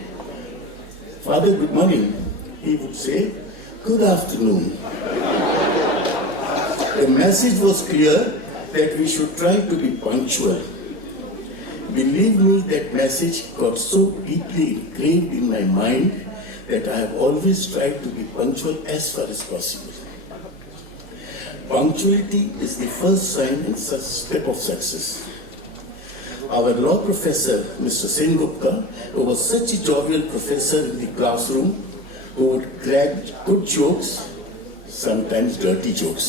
"Father, good morning." He would say, "Good afternoon." The message was clear that we should try to be punctual. Believe me, that message got so deeply engraved in my mind that I have always tried to be punctual as far as possible. Punctuality is the first sign and step of success. Our law professor, Mr. Sengupta, who was such a jovial professor in the classroom, who would crack good jokes, sometimes dirty jokes,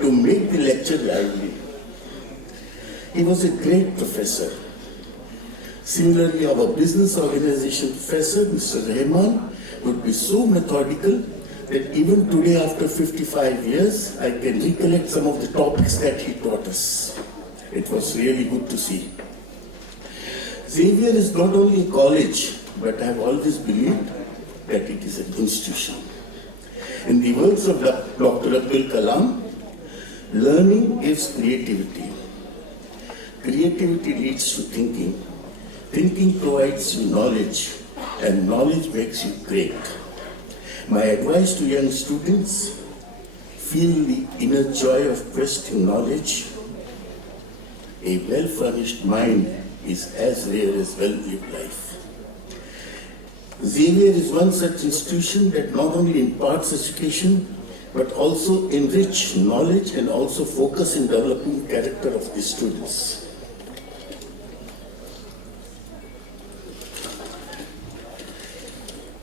to make the lecture lively. He was a great professor. Similarly, our business organization professor, Mr. Rahman, would be so methodical that even today, after 55 years, I can recollect some of the topics that he taught us. It was really good to see. Xavier is not only a college, but I have always believed that it is an institution. In the words of Dr. Abdul Kalam, learning gives creativity. Creativity leads to thinking. Thinking provides you knowledge, and knowledge makes you great. My advice to young students, feel the inner joy of questioning knowledge. A well-furnished mind is as rare as well-lived life. Xavier is one such institution that not only imparts education, but also enrich knowledge and also focus in developing character of the students.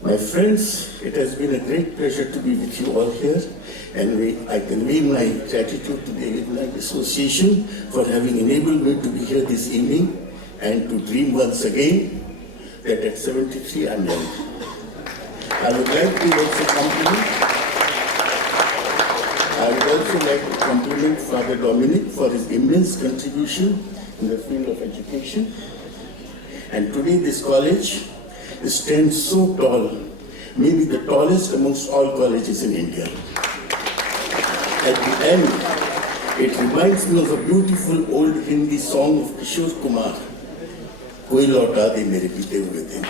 My friends, it has been a great pleasure to be with you all here, and I convey my gratitude to the Alumni Association for having enabled me to be here this evening and to dream once again that at 73 I'm young. I would also like to compliment Father Dominic for his immense contribution in the field of education. And today this college stands so tall, maybe the tallest amongst all colleges in India. At the end, it reminds me of a beautiful old Hindi song of Kishore Kumar, "Koi lauta de mere bite hue din."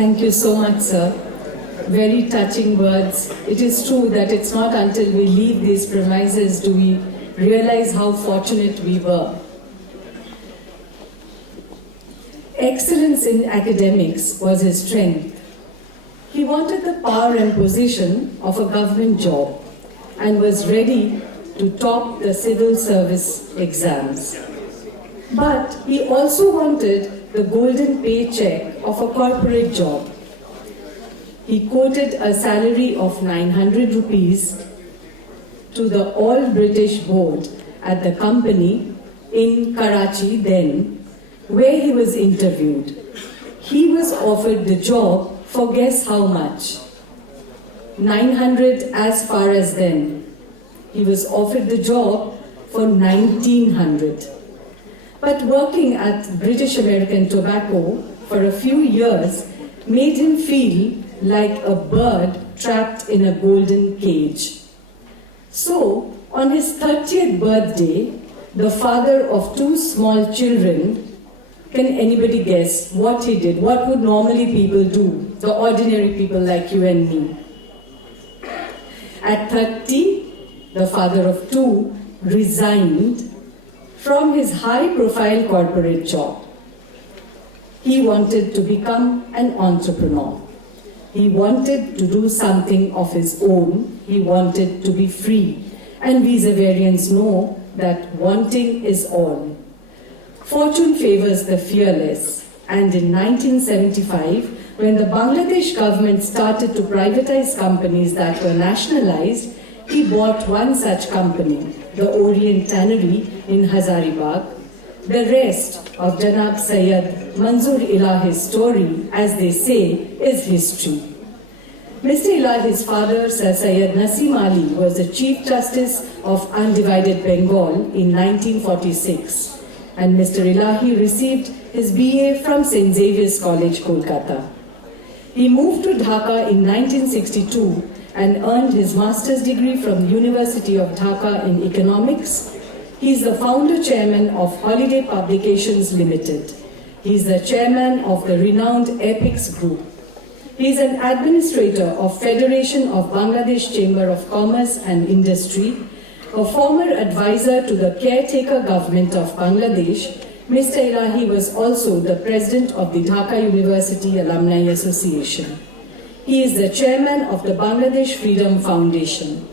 Thank you so much, sir. Very touching words. It is true that it's not until we leave these premises do we realize how fortunate we were. Excellence in academics was his strength. He wanted the power and position of a government job and was ready to top the civil service exams. But he also wanted the golden paycheck of a corporate job. He quoted a salary of 900 rupees to the All British Board at the company in Karachi then, where he was interviewed. He was offered the job for guess how much? 900 as far as then. He was offered the job for 1900. But working at British American Tobacco for a few years made him feel like a bird trapped in a golden cage. So, on his 30th birthday, the father of 2 small children, can anybody guess what he did? What would normally people do? The ordinary people like you and me. At 30, the father of 2 resigned from his high-profile corporate job. He wanted to become an entrepreneur. He wanted to do something of his own. He wanted to be free. And we Xavierians know that wanting is all. Fortune favors the fearless. And in 1975, when the Bangladesh government started to privatize companies that were nationalized, he bought one such company, the Orient Tannery in Hazaribagh. The rest of Janab Sayyid Manzoor Ilahi's story, as they say, is history. Mr. Ilahi's father, Sir Syed Nasim Ali, was the Chief Justice of Undivided Bengal in 1946, and Mr. Ilahi received his BA from St. Xavier's College, Kolkata. He moved to Dhaka in 1962 and earned his master's degree from the University of Dhaka in economics. He is the founder chairman of Holiday Publications Limited. He is the chairman of the renowned Epics Group. He is an administrator of Federation of Bangladesh Chamber of Commerce and Industry, a former advisor to the caretaker government of Bangladesh. Mr. Ilahi was also the president of the Dhaka University Alumni Association. He is the chairman of the Bangladesh Freedom Foundation.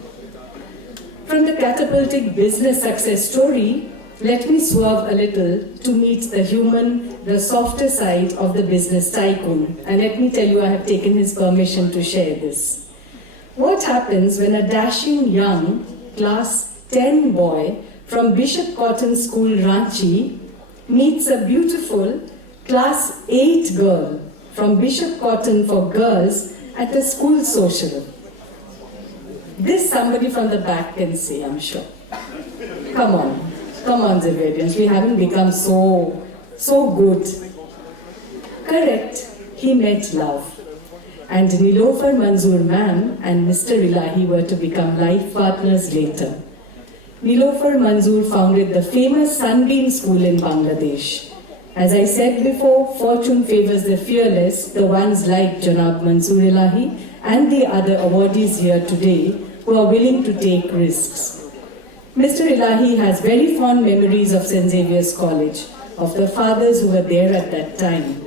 From the catapultic business success story, let me swerve a little to meet the human, the softer side of the business tycoon. And let me tell you, I have taken his permission to share this. What happens when a dashing young class 10 boy from Bishop Cotton School, Ranchi, meets a beautiful class 8 girl from Bishop Cotton for girls at a school social? This somebody from the back can say, I'm sure. Come on, Xavierians, we haven't become so good. Correct, he met love. And Nilofer Manzoor ma'am and Mr. Ilahi were to become life partners later. Nilofer Manzoor founded the famous Sunbeam School in Bangladesh. As I said before, fortune favors the fearless, the ones like Janab Manzoor Ilahi and the other awardees here today who are willing to take risks. Mr. Ilahi has very fond memories of St. Xavier's College, of the fathers who were there at that time.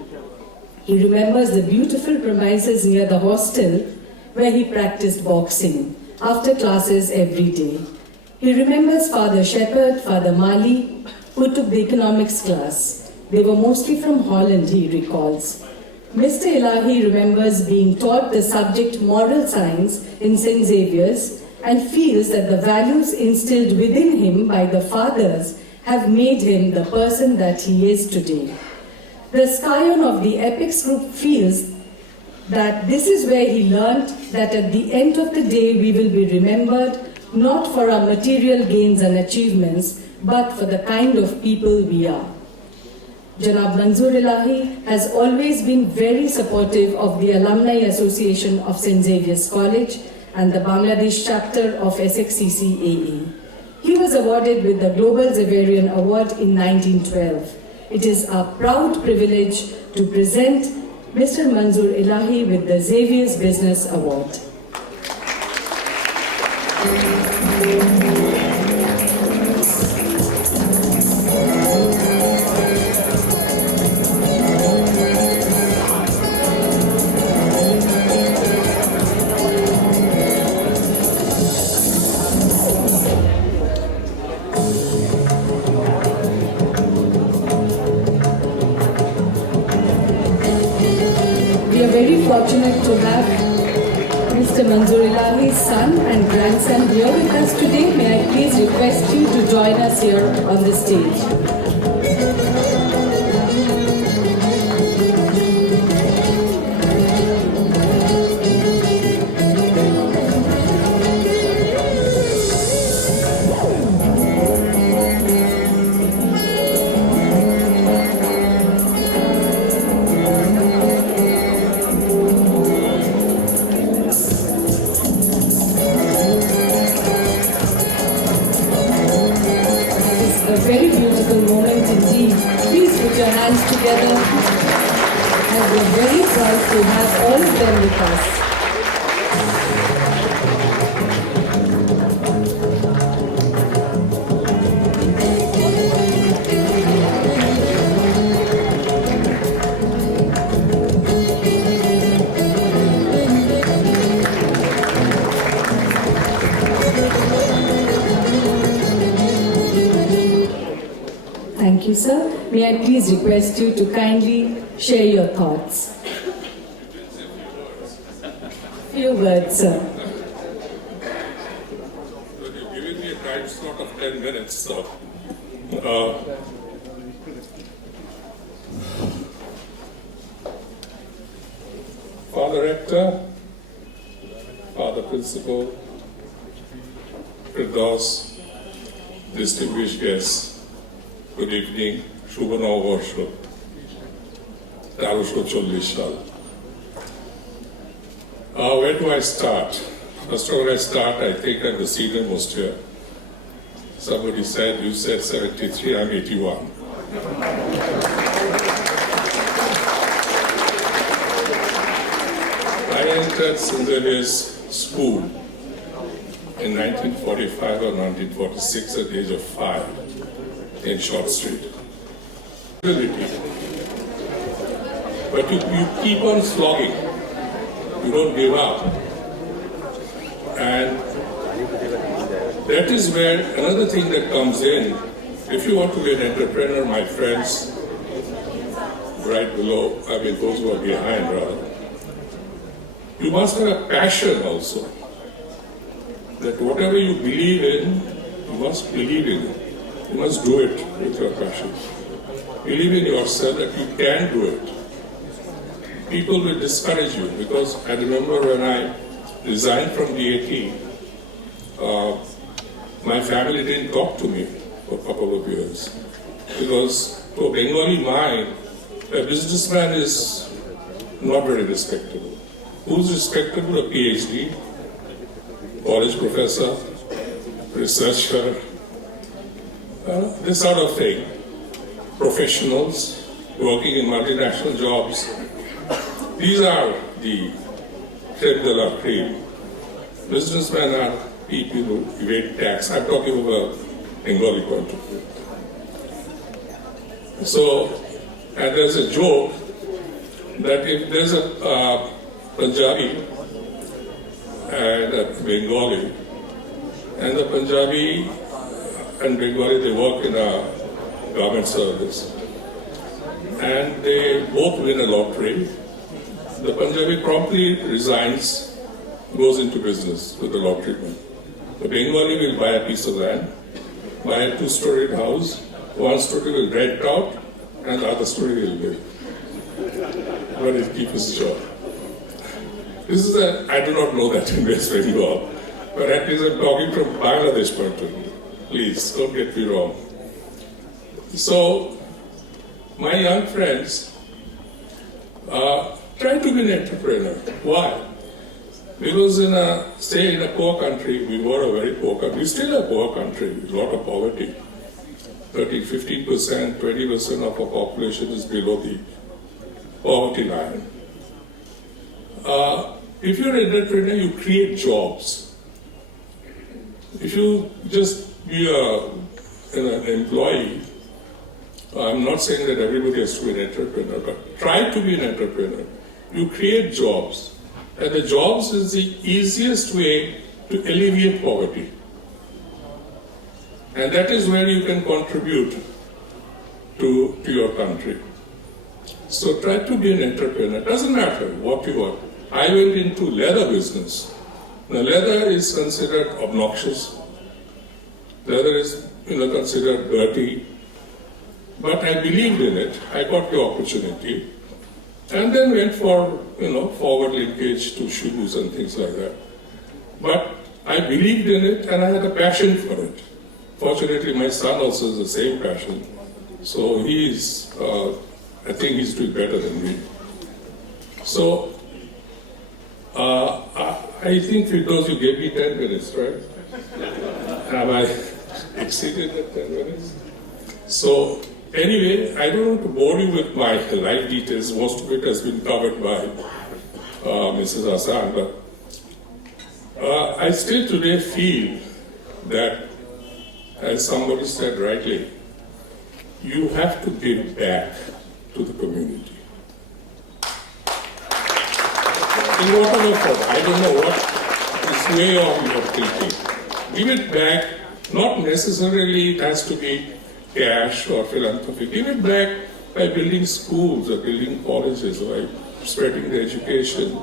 He remembers the beautiful premises near the hostel where he practiced boxing after classes every day. He remembers Father Shepherd, Father Mali, who took the economics class. They were mostly from Holland, he recalls. Mr. Ilahi remembers being taught the subject moral science in St. Xavier's and feels that the values instilled within him by the fathers have made him the person that he is today. The scion of the Epics Group feels that this is where he learned that at the end of the day we will be remembered not for our material gains and achievements, but for the kind of people we are. Janab Manzoor Ilahi has always been very supportive of the Alumni Association of St. Xavier's College and the Bangladesh chapter of SXCCAA. He was awarded with the Global Xavierian Award in 1912. It is our proud privilege to present Mr. Manzoor Ilahi with the XAVIER'S Business Award. We are very fortunate to have Mr. Manzoor Ilahi's son and grandson here with us today. May I please request you to join us here on the stage. A very beautiful moment indeed. Please put your hands together. And we're very proud to have all of them with us. Thank you, sir. May I please request you to kindly share your thoughts? Few words, sir. You've given me a time slot of 10 minutes, so. Father Rector, Father Principal, Firdaus, distinguished guests, good evening, শুভ নববর্ষ 1340 সাল. Where do I start? First of all, I think I'm the senior most here. Somebody said, you said 73, I'm 81. I entered St. Xavier's School in 1945 or 1946 at the age of 5 in Short Street. But you keep on slogging. You don't give up. And that is where another thing that comes in, if you want to be an entrepreneur, my friends, right below, I mean those who are behind rather, you must have a passion also. That whatever you believe in, you must believe in it. You must do it with your passion. Believe in yourself that you can do it. People will discourage you because I remember when I resigned from DAT, my family didn't talk to me for a couple of years. Because to a Bengali mind, a businessman is not very respectable. Who's respectable? A PhD, college professor, researcher, this sort of thing. Professionals working in multinational jobs. These are the creme de la creme. Businessmen are people who evade tax. I'm talking of a Bengali point of view. So, and there's a joke that if there's a Punjabi and a Bengali, and the Punjabi and Bengali, they work in a government service, and they both win a lottery. The Punjabi promptly resigns, goes into business with the lottery money. The Bengali will buy a piece of land, buy a 2-storied house, 1 story will rent out, and the other story will live. But he'll keep his job. I do not know that in West Bengal, but at least I'm talking from Bangladesh point of view. Please, don't get me wrong. So, my young friends, try to be an entrepreneur. Why? Because in a poor country, we were a very poor country, we're still a poor country, a lot of poverty. 15%, 20% of our population is below the poverty line. if you're an entrepreneur, you create jobs. If you just be an employee, I'm not saying that everybody has to be an entrepreneur, but try to be an entrepreneur. You create jobs, and the jobs is the easiest way to alleviate poverty. And that is where you can contribute to your country. So try to be an entrepreneur. Doesn't matter what you are. I went into leather business. Now leather is considered obnoxious. Leather is considered dirty. But I believed in it. I got the opportunity. And then went for forward linkage to shoes and things like that. But I believed in it and I had a passion for it. Fortunately, my son also has the same passion. So I think he's doing better than me. So, I think because you gave me 10 minutes, right? Have I exceeded the 10 minutes? So, anyway, I don't want to bore you with my life details. Most of it has been covered by Mrs. Hassan, but I still today feel that, as somebody said rightly, you have to give back to the community. In whatever form, I don't know what is way of your thinking. Give it back, not necessarily it has to be cash or philanthropy. Give it back by building schools or building colleges, by spreading the education,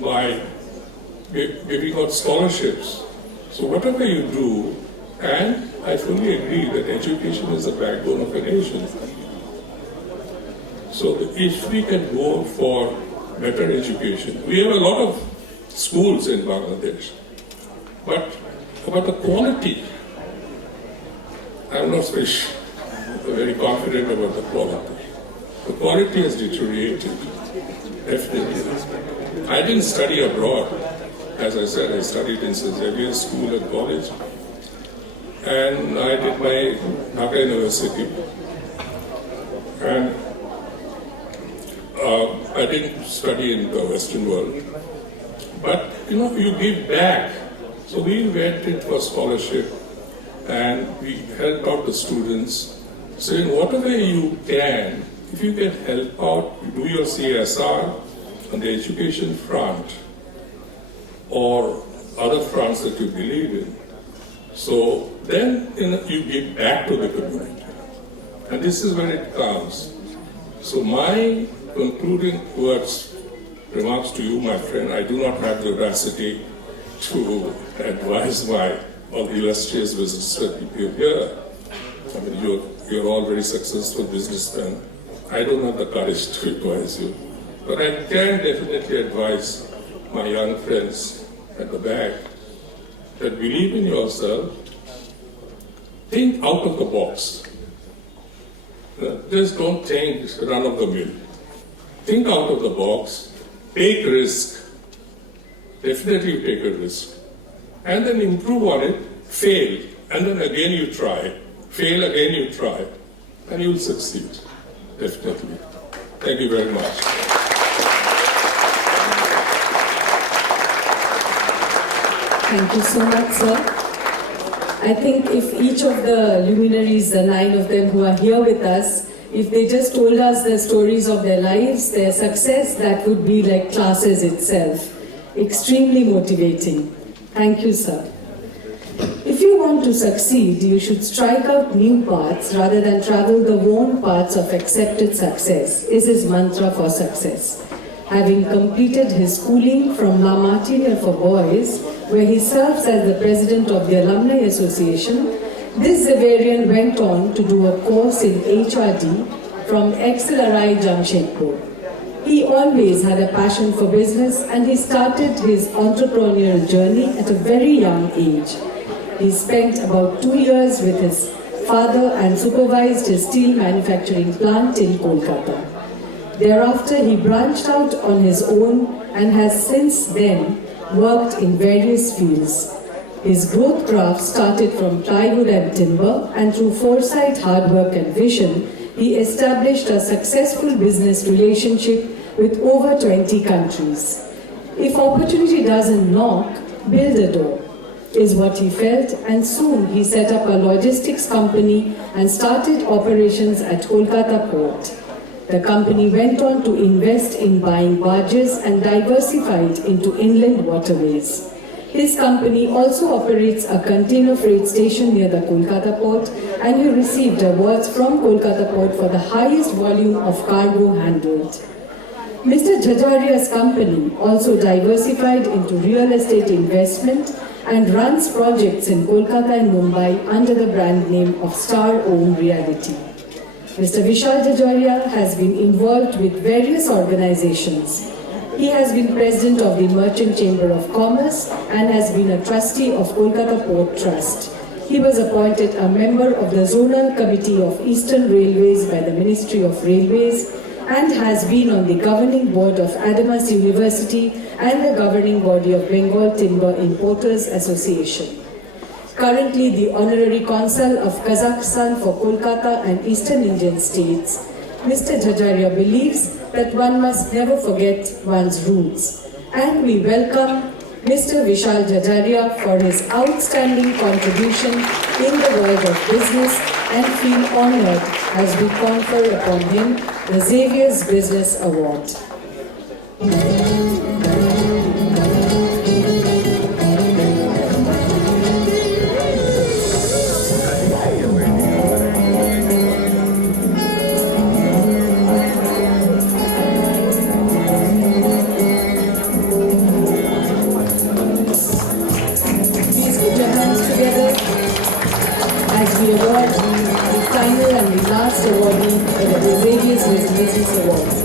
by giving out scholarships. So whatever you do, and I fully agree that education is the backbone of a nation. So if we can go for better education, we have a lot of schools in Bangladesh, but about the quality, I'm not very confident about the quality. The quality has deteriorated, definitely. I didn't study abroad. As I said, I studied in SXCCAA school and college, and I did my Dhaka University. And I didn't study in the Western world, but you give back. So we went in for scholarship, and we helped out the students. So in whatever you can, if you can help out, do your CSR on the education front, or other fronts that you believe in. So then you give back to the community. And this is where it counts. So my concluding remarks to you, my friend, I do not have the audacity to advise all the illustrious businessmen here. I mean, you're all very successful businessmen. I don't have the courage to advise you. But I can definitely advise my young friends at the back that believe in yourself, think out of the box. Just don't think run of the mill. Think out of the box, take risk. Definitely you take a risk. And then improve on it, fail, and then again you try. Fail, again you try, and you'll succeed. Definitely. Thank you very much. Thank you so much, sir. I think if each of the luminaries, the 9 of them who are here with us, if they just told us the stories of their lives, their success, that would be like classes itself. Extremely motivating. Thank you, sir. If you want to succeed, you should strike out new paths rather than travel the worn paths of accepted success, is his mantra for success. Having completed his schooling from La Martiniere for Boys, where he serves as the president of the Alumni Association, this Xaverian went on to do a course in HRD from XLRI Jamshedpur. He always had a passion for business, and he started his entrepreneurial journey at a very young age. He spent about 2 years with his father and supervised his steel manufacturing plant in Kolkata. Thereafter, he branched out on his own and has since then worked in various fields. His growth graph started from plywood and timber, and through foresight, hard work and vision, he established a successful business relationship with over 20 countries. If opportunity doesn't knock, build a door, is what he felt, and soon he set up a logistics company and started operations at Kolkata port. The company went on to invest in buying barges and diversified into inland waterways. His company also operates a container freight station near the Kolkata port, and he received awards from Kolkata port for the highest volume of cargo handled. Mr. Jhajaria's company also diversified into real estate investment and runs projects in Kolkata and Mumbai under the brand name of Star Own Reality. Mr. Vishal Jhajaria has been involved with various organizations. He has been president of the Merchant Chamber of Commerce and has been a trustee of Kolkata Port Trust. He was appointed a member of the Zonal Committee of Eastern Railways by the Ministry of Railways and has been on the governing board of Adamas University and the governing body of Bengal Timber Importers Association. Currently the Honorary Consul of Kazakhstan for Kolkata and Eastern Indian states, Mr. Jhajaria believes that one must never forget one's roots. And we welcome Mr. Vishal Jhajaria for his outstanding contribution in the world of business and feel honored as we confer upon him the XAVIER'S Business Award. We award the final and the last awardee for the XAVIER'S Business Awards.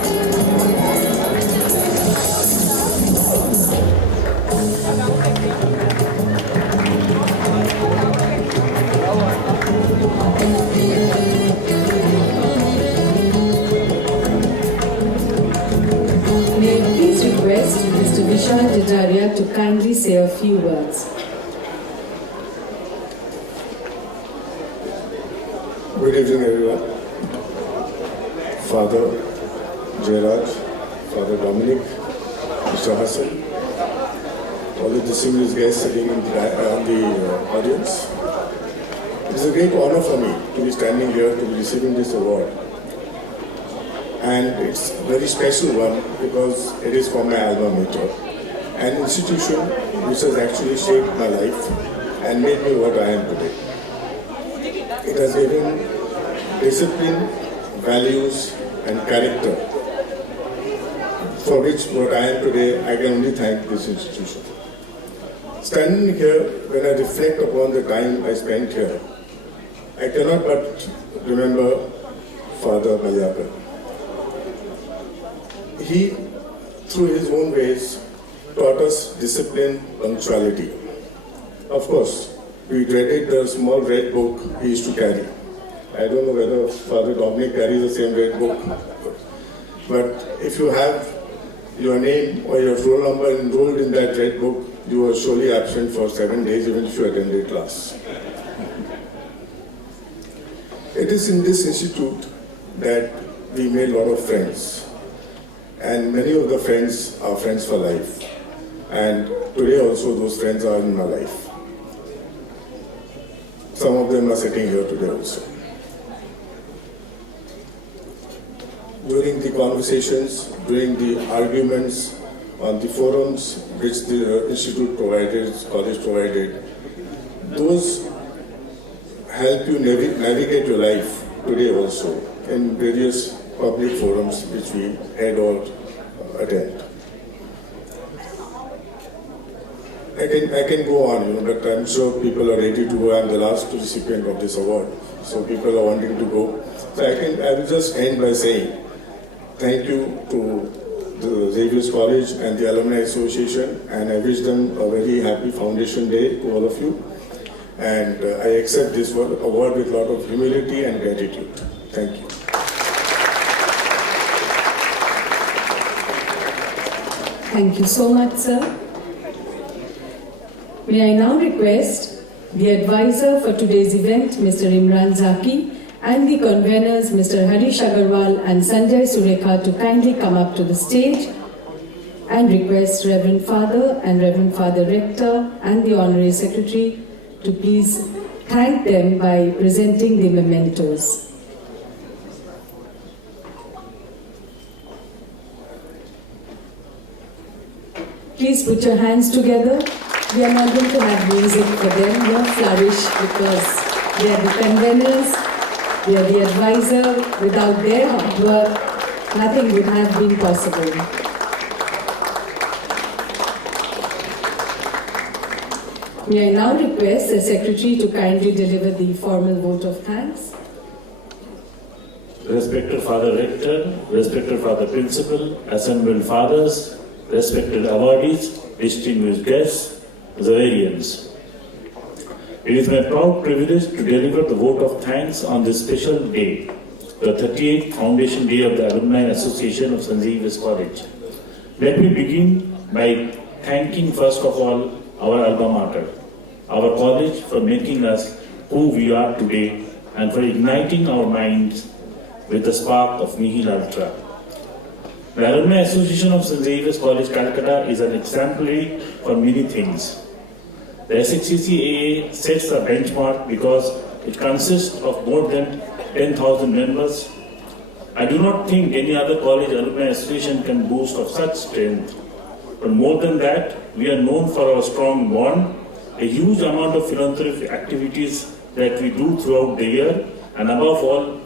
May I please request Mr. Vishal Jhajaria to kindly say a few words. Good evening, everyone. Father Jairaj, Father Dominic, Mr. Hassan, all the distinguished guests sitting in the audience. It is a great honor for me to be standing here to be receiving this award. And it's a very special one because it is from my alma mater, an institution which has actually shaped my life and made me what I am today. It has given discipline, values, and character, for which what I am today, I can only thank this institution. Standing here, when I reflect upon the time I spent here, I cannot but remember Father Malyakar. He, through his own ways, taught us discipline, punctuality. Of course, we dreaded the small red book he used to carry. I don't know whether Father Dominic carries the same red book, but if you have your name or your roll number enrolled in that red book, you were surely absent for 7 days even if you attended class. It is in this institute that we made a lot of friends, and many of the friends are friends for life, and today also those friends are in my life. Some of them are sitting here today also. During the conversations, during the arguments on the forums which the institute provided, college provided, those help you navigate your life today also in various public forums which we had or attend. I can go on, but I'm sure people are ready to go. I'm the last recipient of this award, so people are wanting to go. So I will just end by saying thank you to the XAVIER'S College and the Alumni Association, and I wish them a very happy Foundation Day to all of you. And I accept this award with a lot of humility and gratitude. Thank you. Thank you so much, sir. May I now request the advisor for today's event, Mr. Imran Zaki, and the conveners, Mr. Harish Agarwal and Sanjay Surekha, to kindly come up to the stage, and request Reverend Father and Reverend Father Rector and the Honorary Secretary to please thank them by presenting the mementos. Please put your hands together. We are not going to have music for them, no flourish, because they are the conveners, they are the advisor. Without their hard work, nothing would have been possible. May I now request the Secretary to kindly deliver the formal vote of thanks. Respected Father Rector, respected Father Principal, assembled fathers, respected awardees, distinguished guests, XAVIER'S. It is my proud privilege to deliver the vote of thanks on this special day, the 38th Foundation Day of the Alumni Association of XAVIER'S College. Let me begin by thanking first of all our alma mater, our college, for making us who we are today and for igniting our minds with the spark of Nihil Ultra. The Alumni Association of XAVIER'S College, Calcutta is an exemplary for many things. The SXCCAA sets a benchmark because it consists of more than 10,000 members. I do not think any other college alumni association can boast of such strength. But more than that, we are known for our strong bond, a huge amount of philanthropic activities that we do throughout the year, and above all,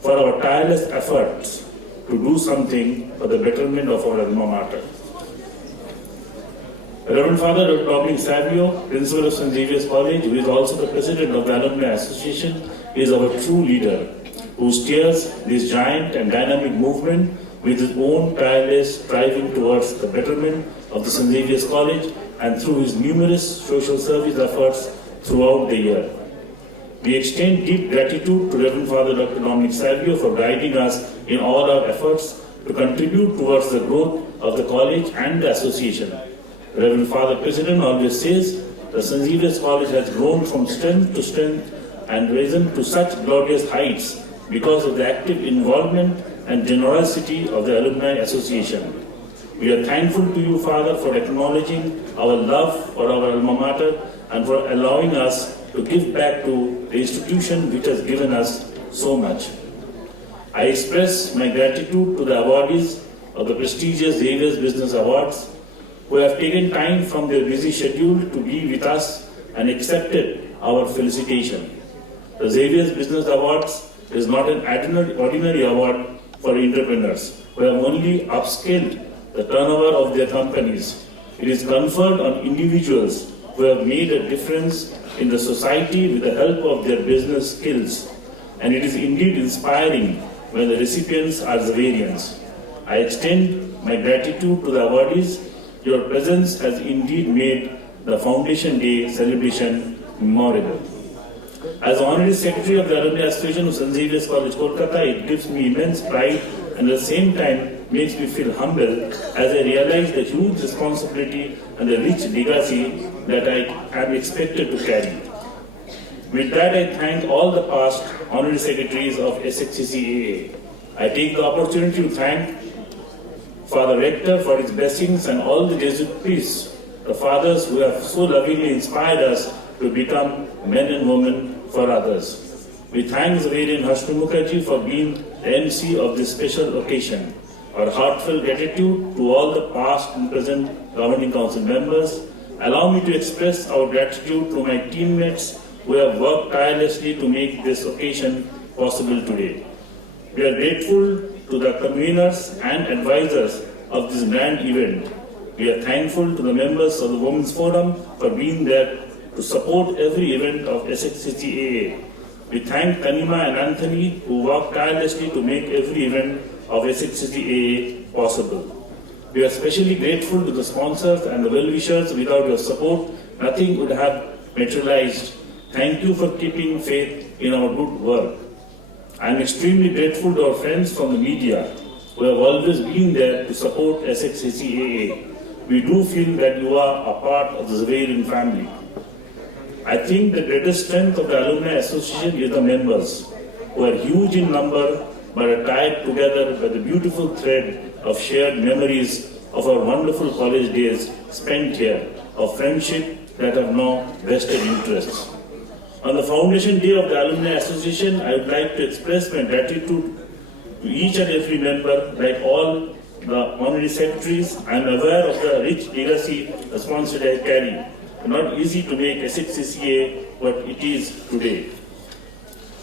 for our tireless efforts to do something for the betterment of our alma mater. Reverend Father Dr. Savio, Principal of XAVIER'S College, who is also the President of the Alumni Association, is our true leader, who steers this giant and dynamic movement with his own tireless striving towards the betterment of the XAVIER'S College and through his numerous social service efforts throughout the year. We extend deep gratitude to Reverend Father Dr. Dominic Savio for guiding us in all our efforts to contribute towards the growth of the college and the association. Reverend Father President always says the XAVIER'S College has grown from strength to strength and risen to such glorious heights because of the active involvement and generosity of the Alumni Association. We are thankful to you, Father, for acknowledging our love for our alma mater and for allowing us to give back to the institution which has given us so much. I express my gratitude to the awardees of the prestigious XAVIER'S Business Awards who have taken time from their busy schedule to be with us and accepted our felicitation. The XAVIER'S Business Awards is not an ordinary award for entrepreneurs who have only upscaled the turnover of their companies. It is conferred on individuals who have made a difference in the society with the help of their business skills. And it is indeed inspiring when the recipients are XAVIER'S. I extend my gratitude to the awardees. Your presence has indeed made the Foundation Day celebration memorable. As Honorary Secretary of the Alumni Association of XAVIER'S College, Kolkata, it gives me immense pride and at the same time makes me feel humble as I realize the huge responsibility and the rich legacy that I am expected to carry. With that, I thank all the past Honorary Secretaries of SXCCAA. I take the opportunity to thank Father Rector for his blessings and all the Jesuit priests, the fathers who have so lovingly inspired us to become men and women for others. We thank Reverend Harshnu Mukherjee for being the MC of this special occasion. Our heartfelt gratitude to all the past and present Governing Council members. Allow me to express our gratitude to my teammates who have worked tirelessly to make this occasion possible today. We are grateful to the conveners and advisors of this grand event. We are thankful to the members of the Women's Forum for being there to support every event of SXCCAA. We thank Kanima and Anthony who worked tirelessly to make every event of SXCCAA possible. We are especially grateful to the sponsors and the well-wishers. Without your support, nothing would have materialized. Thank you for keeping faith in our good work. I am extremely grateful to our friends from the media who have always been there to support SXCCAA. We do feel that you are a part of the XAVIER'S family. I think the greatest strength of the Alumni Association is the members who are huge in number but are tied together by the beautiful thread of shared memories of our wonderful college days spent here, of friendship that have now vested interests. On the foundation day of the Alumni Association, I would like to express my gratitude to each and every member. Like all the honorary secretaries, I am aware of the rich legacy responsibility I carry. Not easy to make SXCCAA what it is today.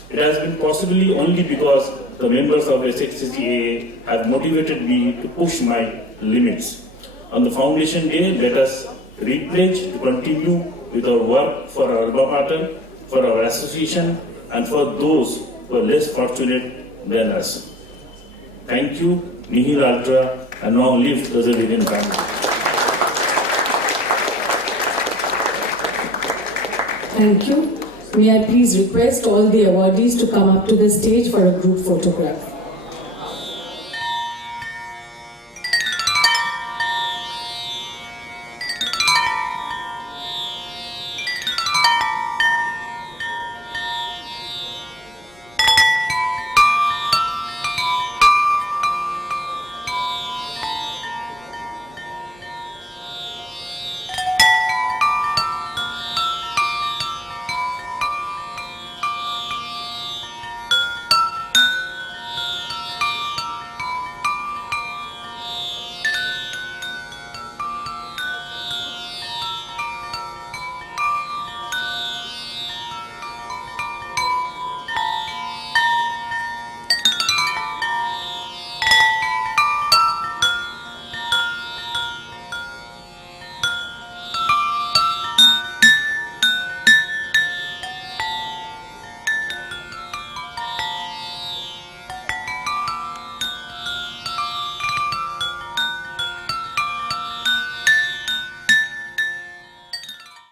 It has been possibly only because the members of SXCCAA have motivated me to push my limits. On the foundation day, let us repledge to continue with our work for our alma mater, for our association, and for those who are less fortunate than us. Thank you, Nihil Ultra, and long live the Vegan family. Thank you. May I please request all the awardees to come up to the stage for a group photograph.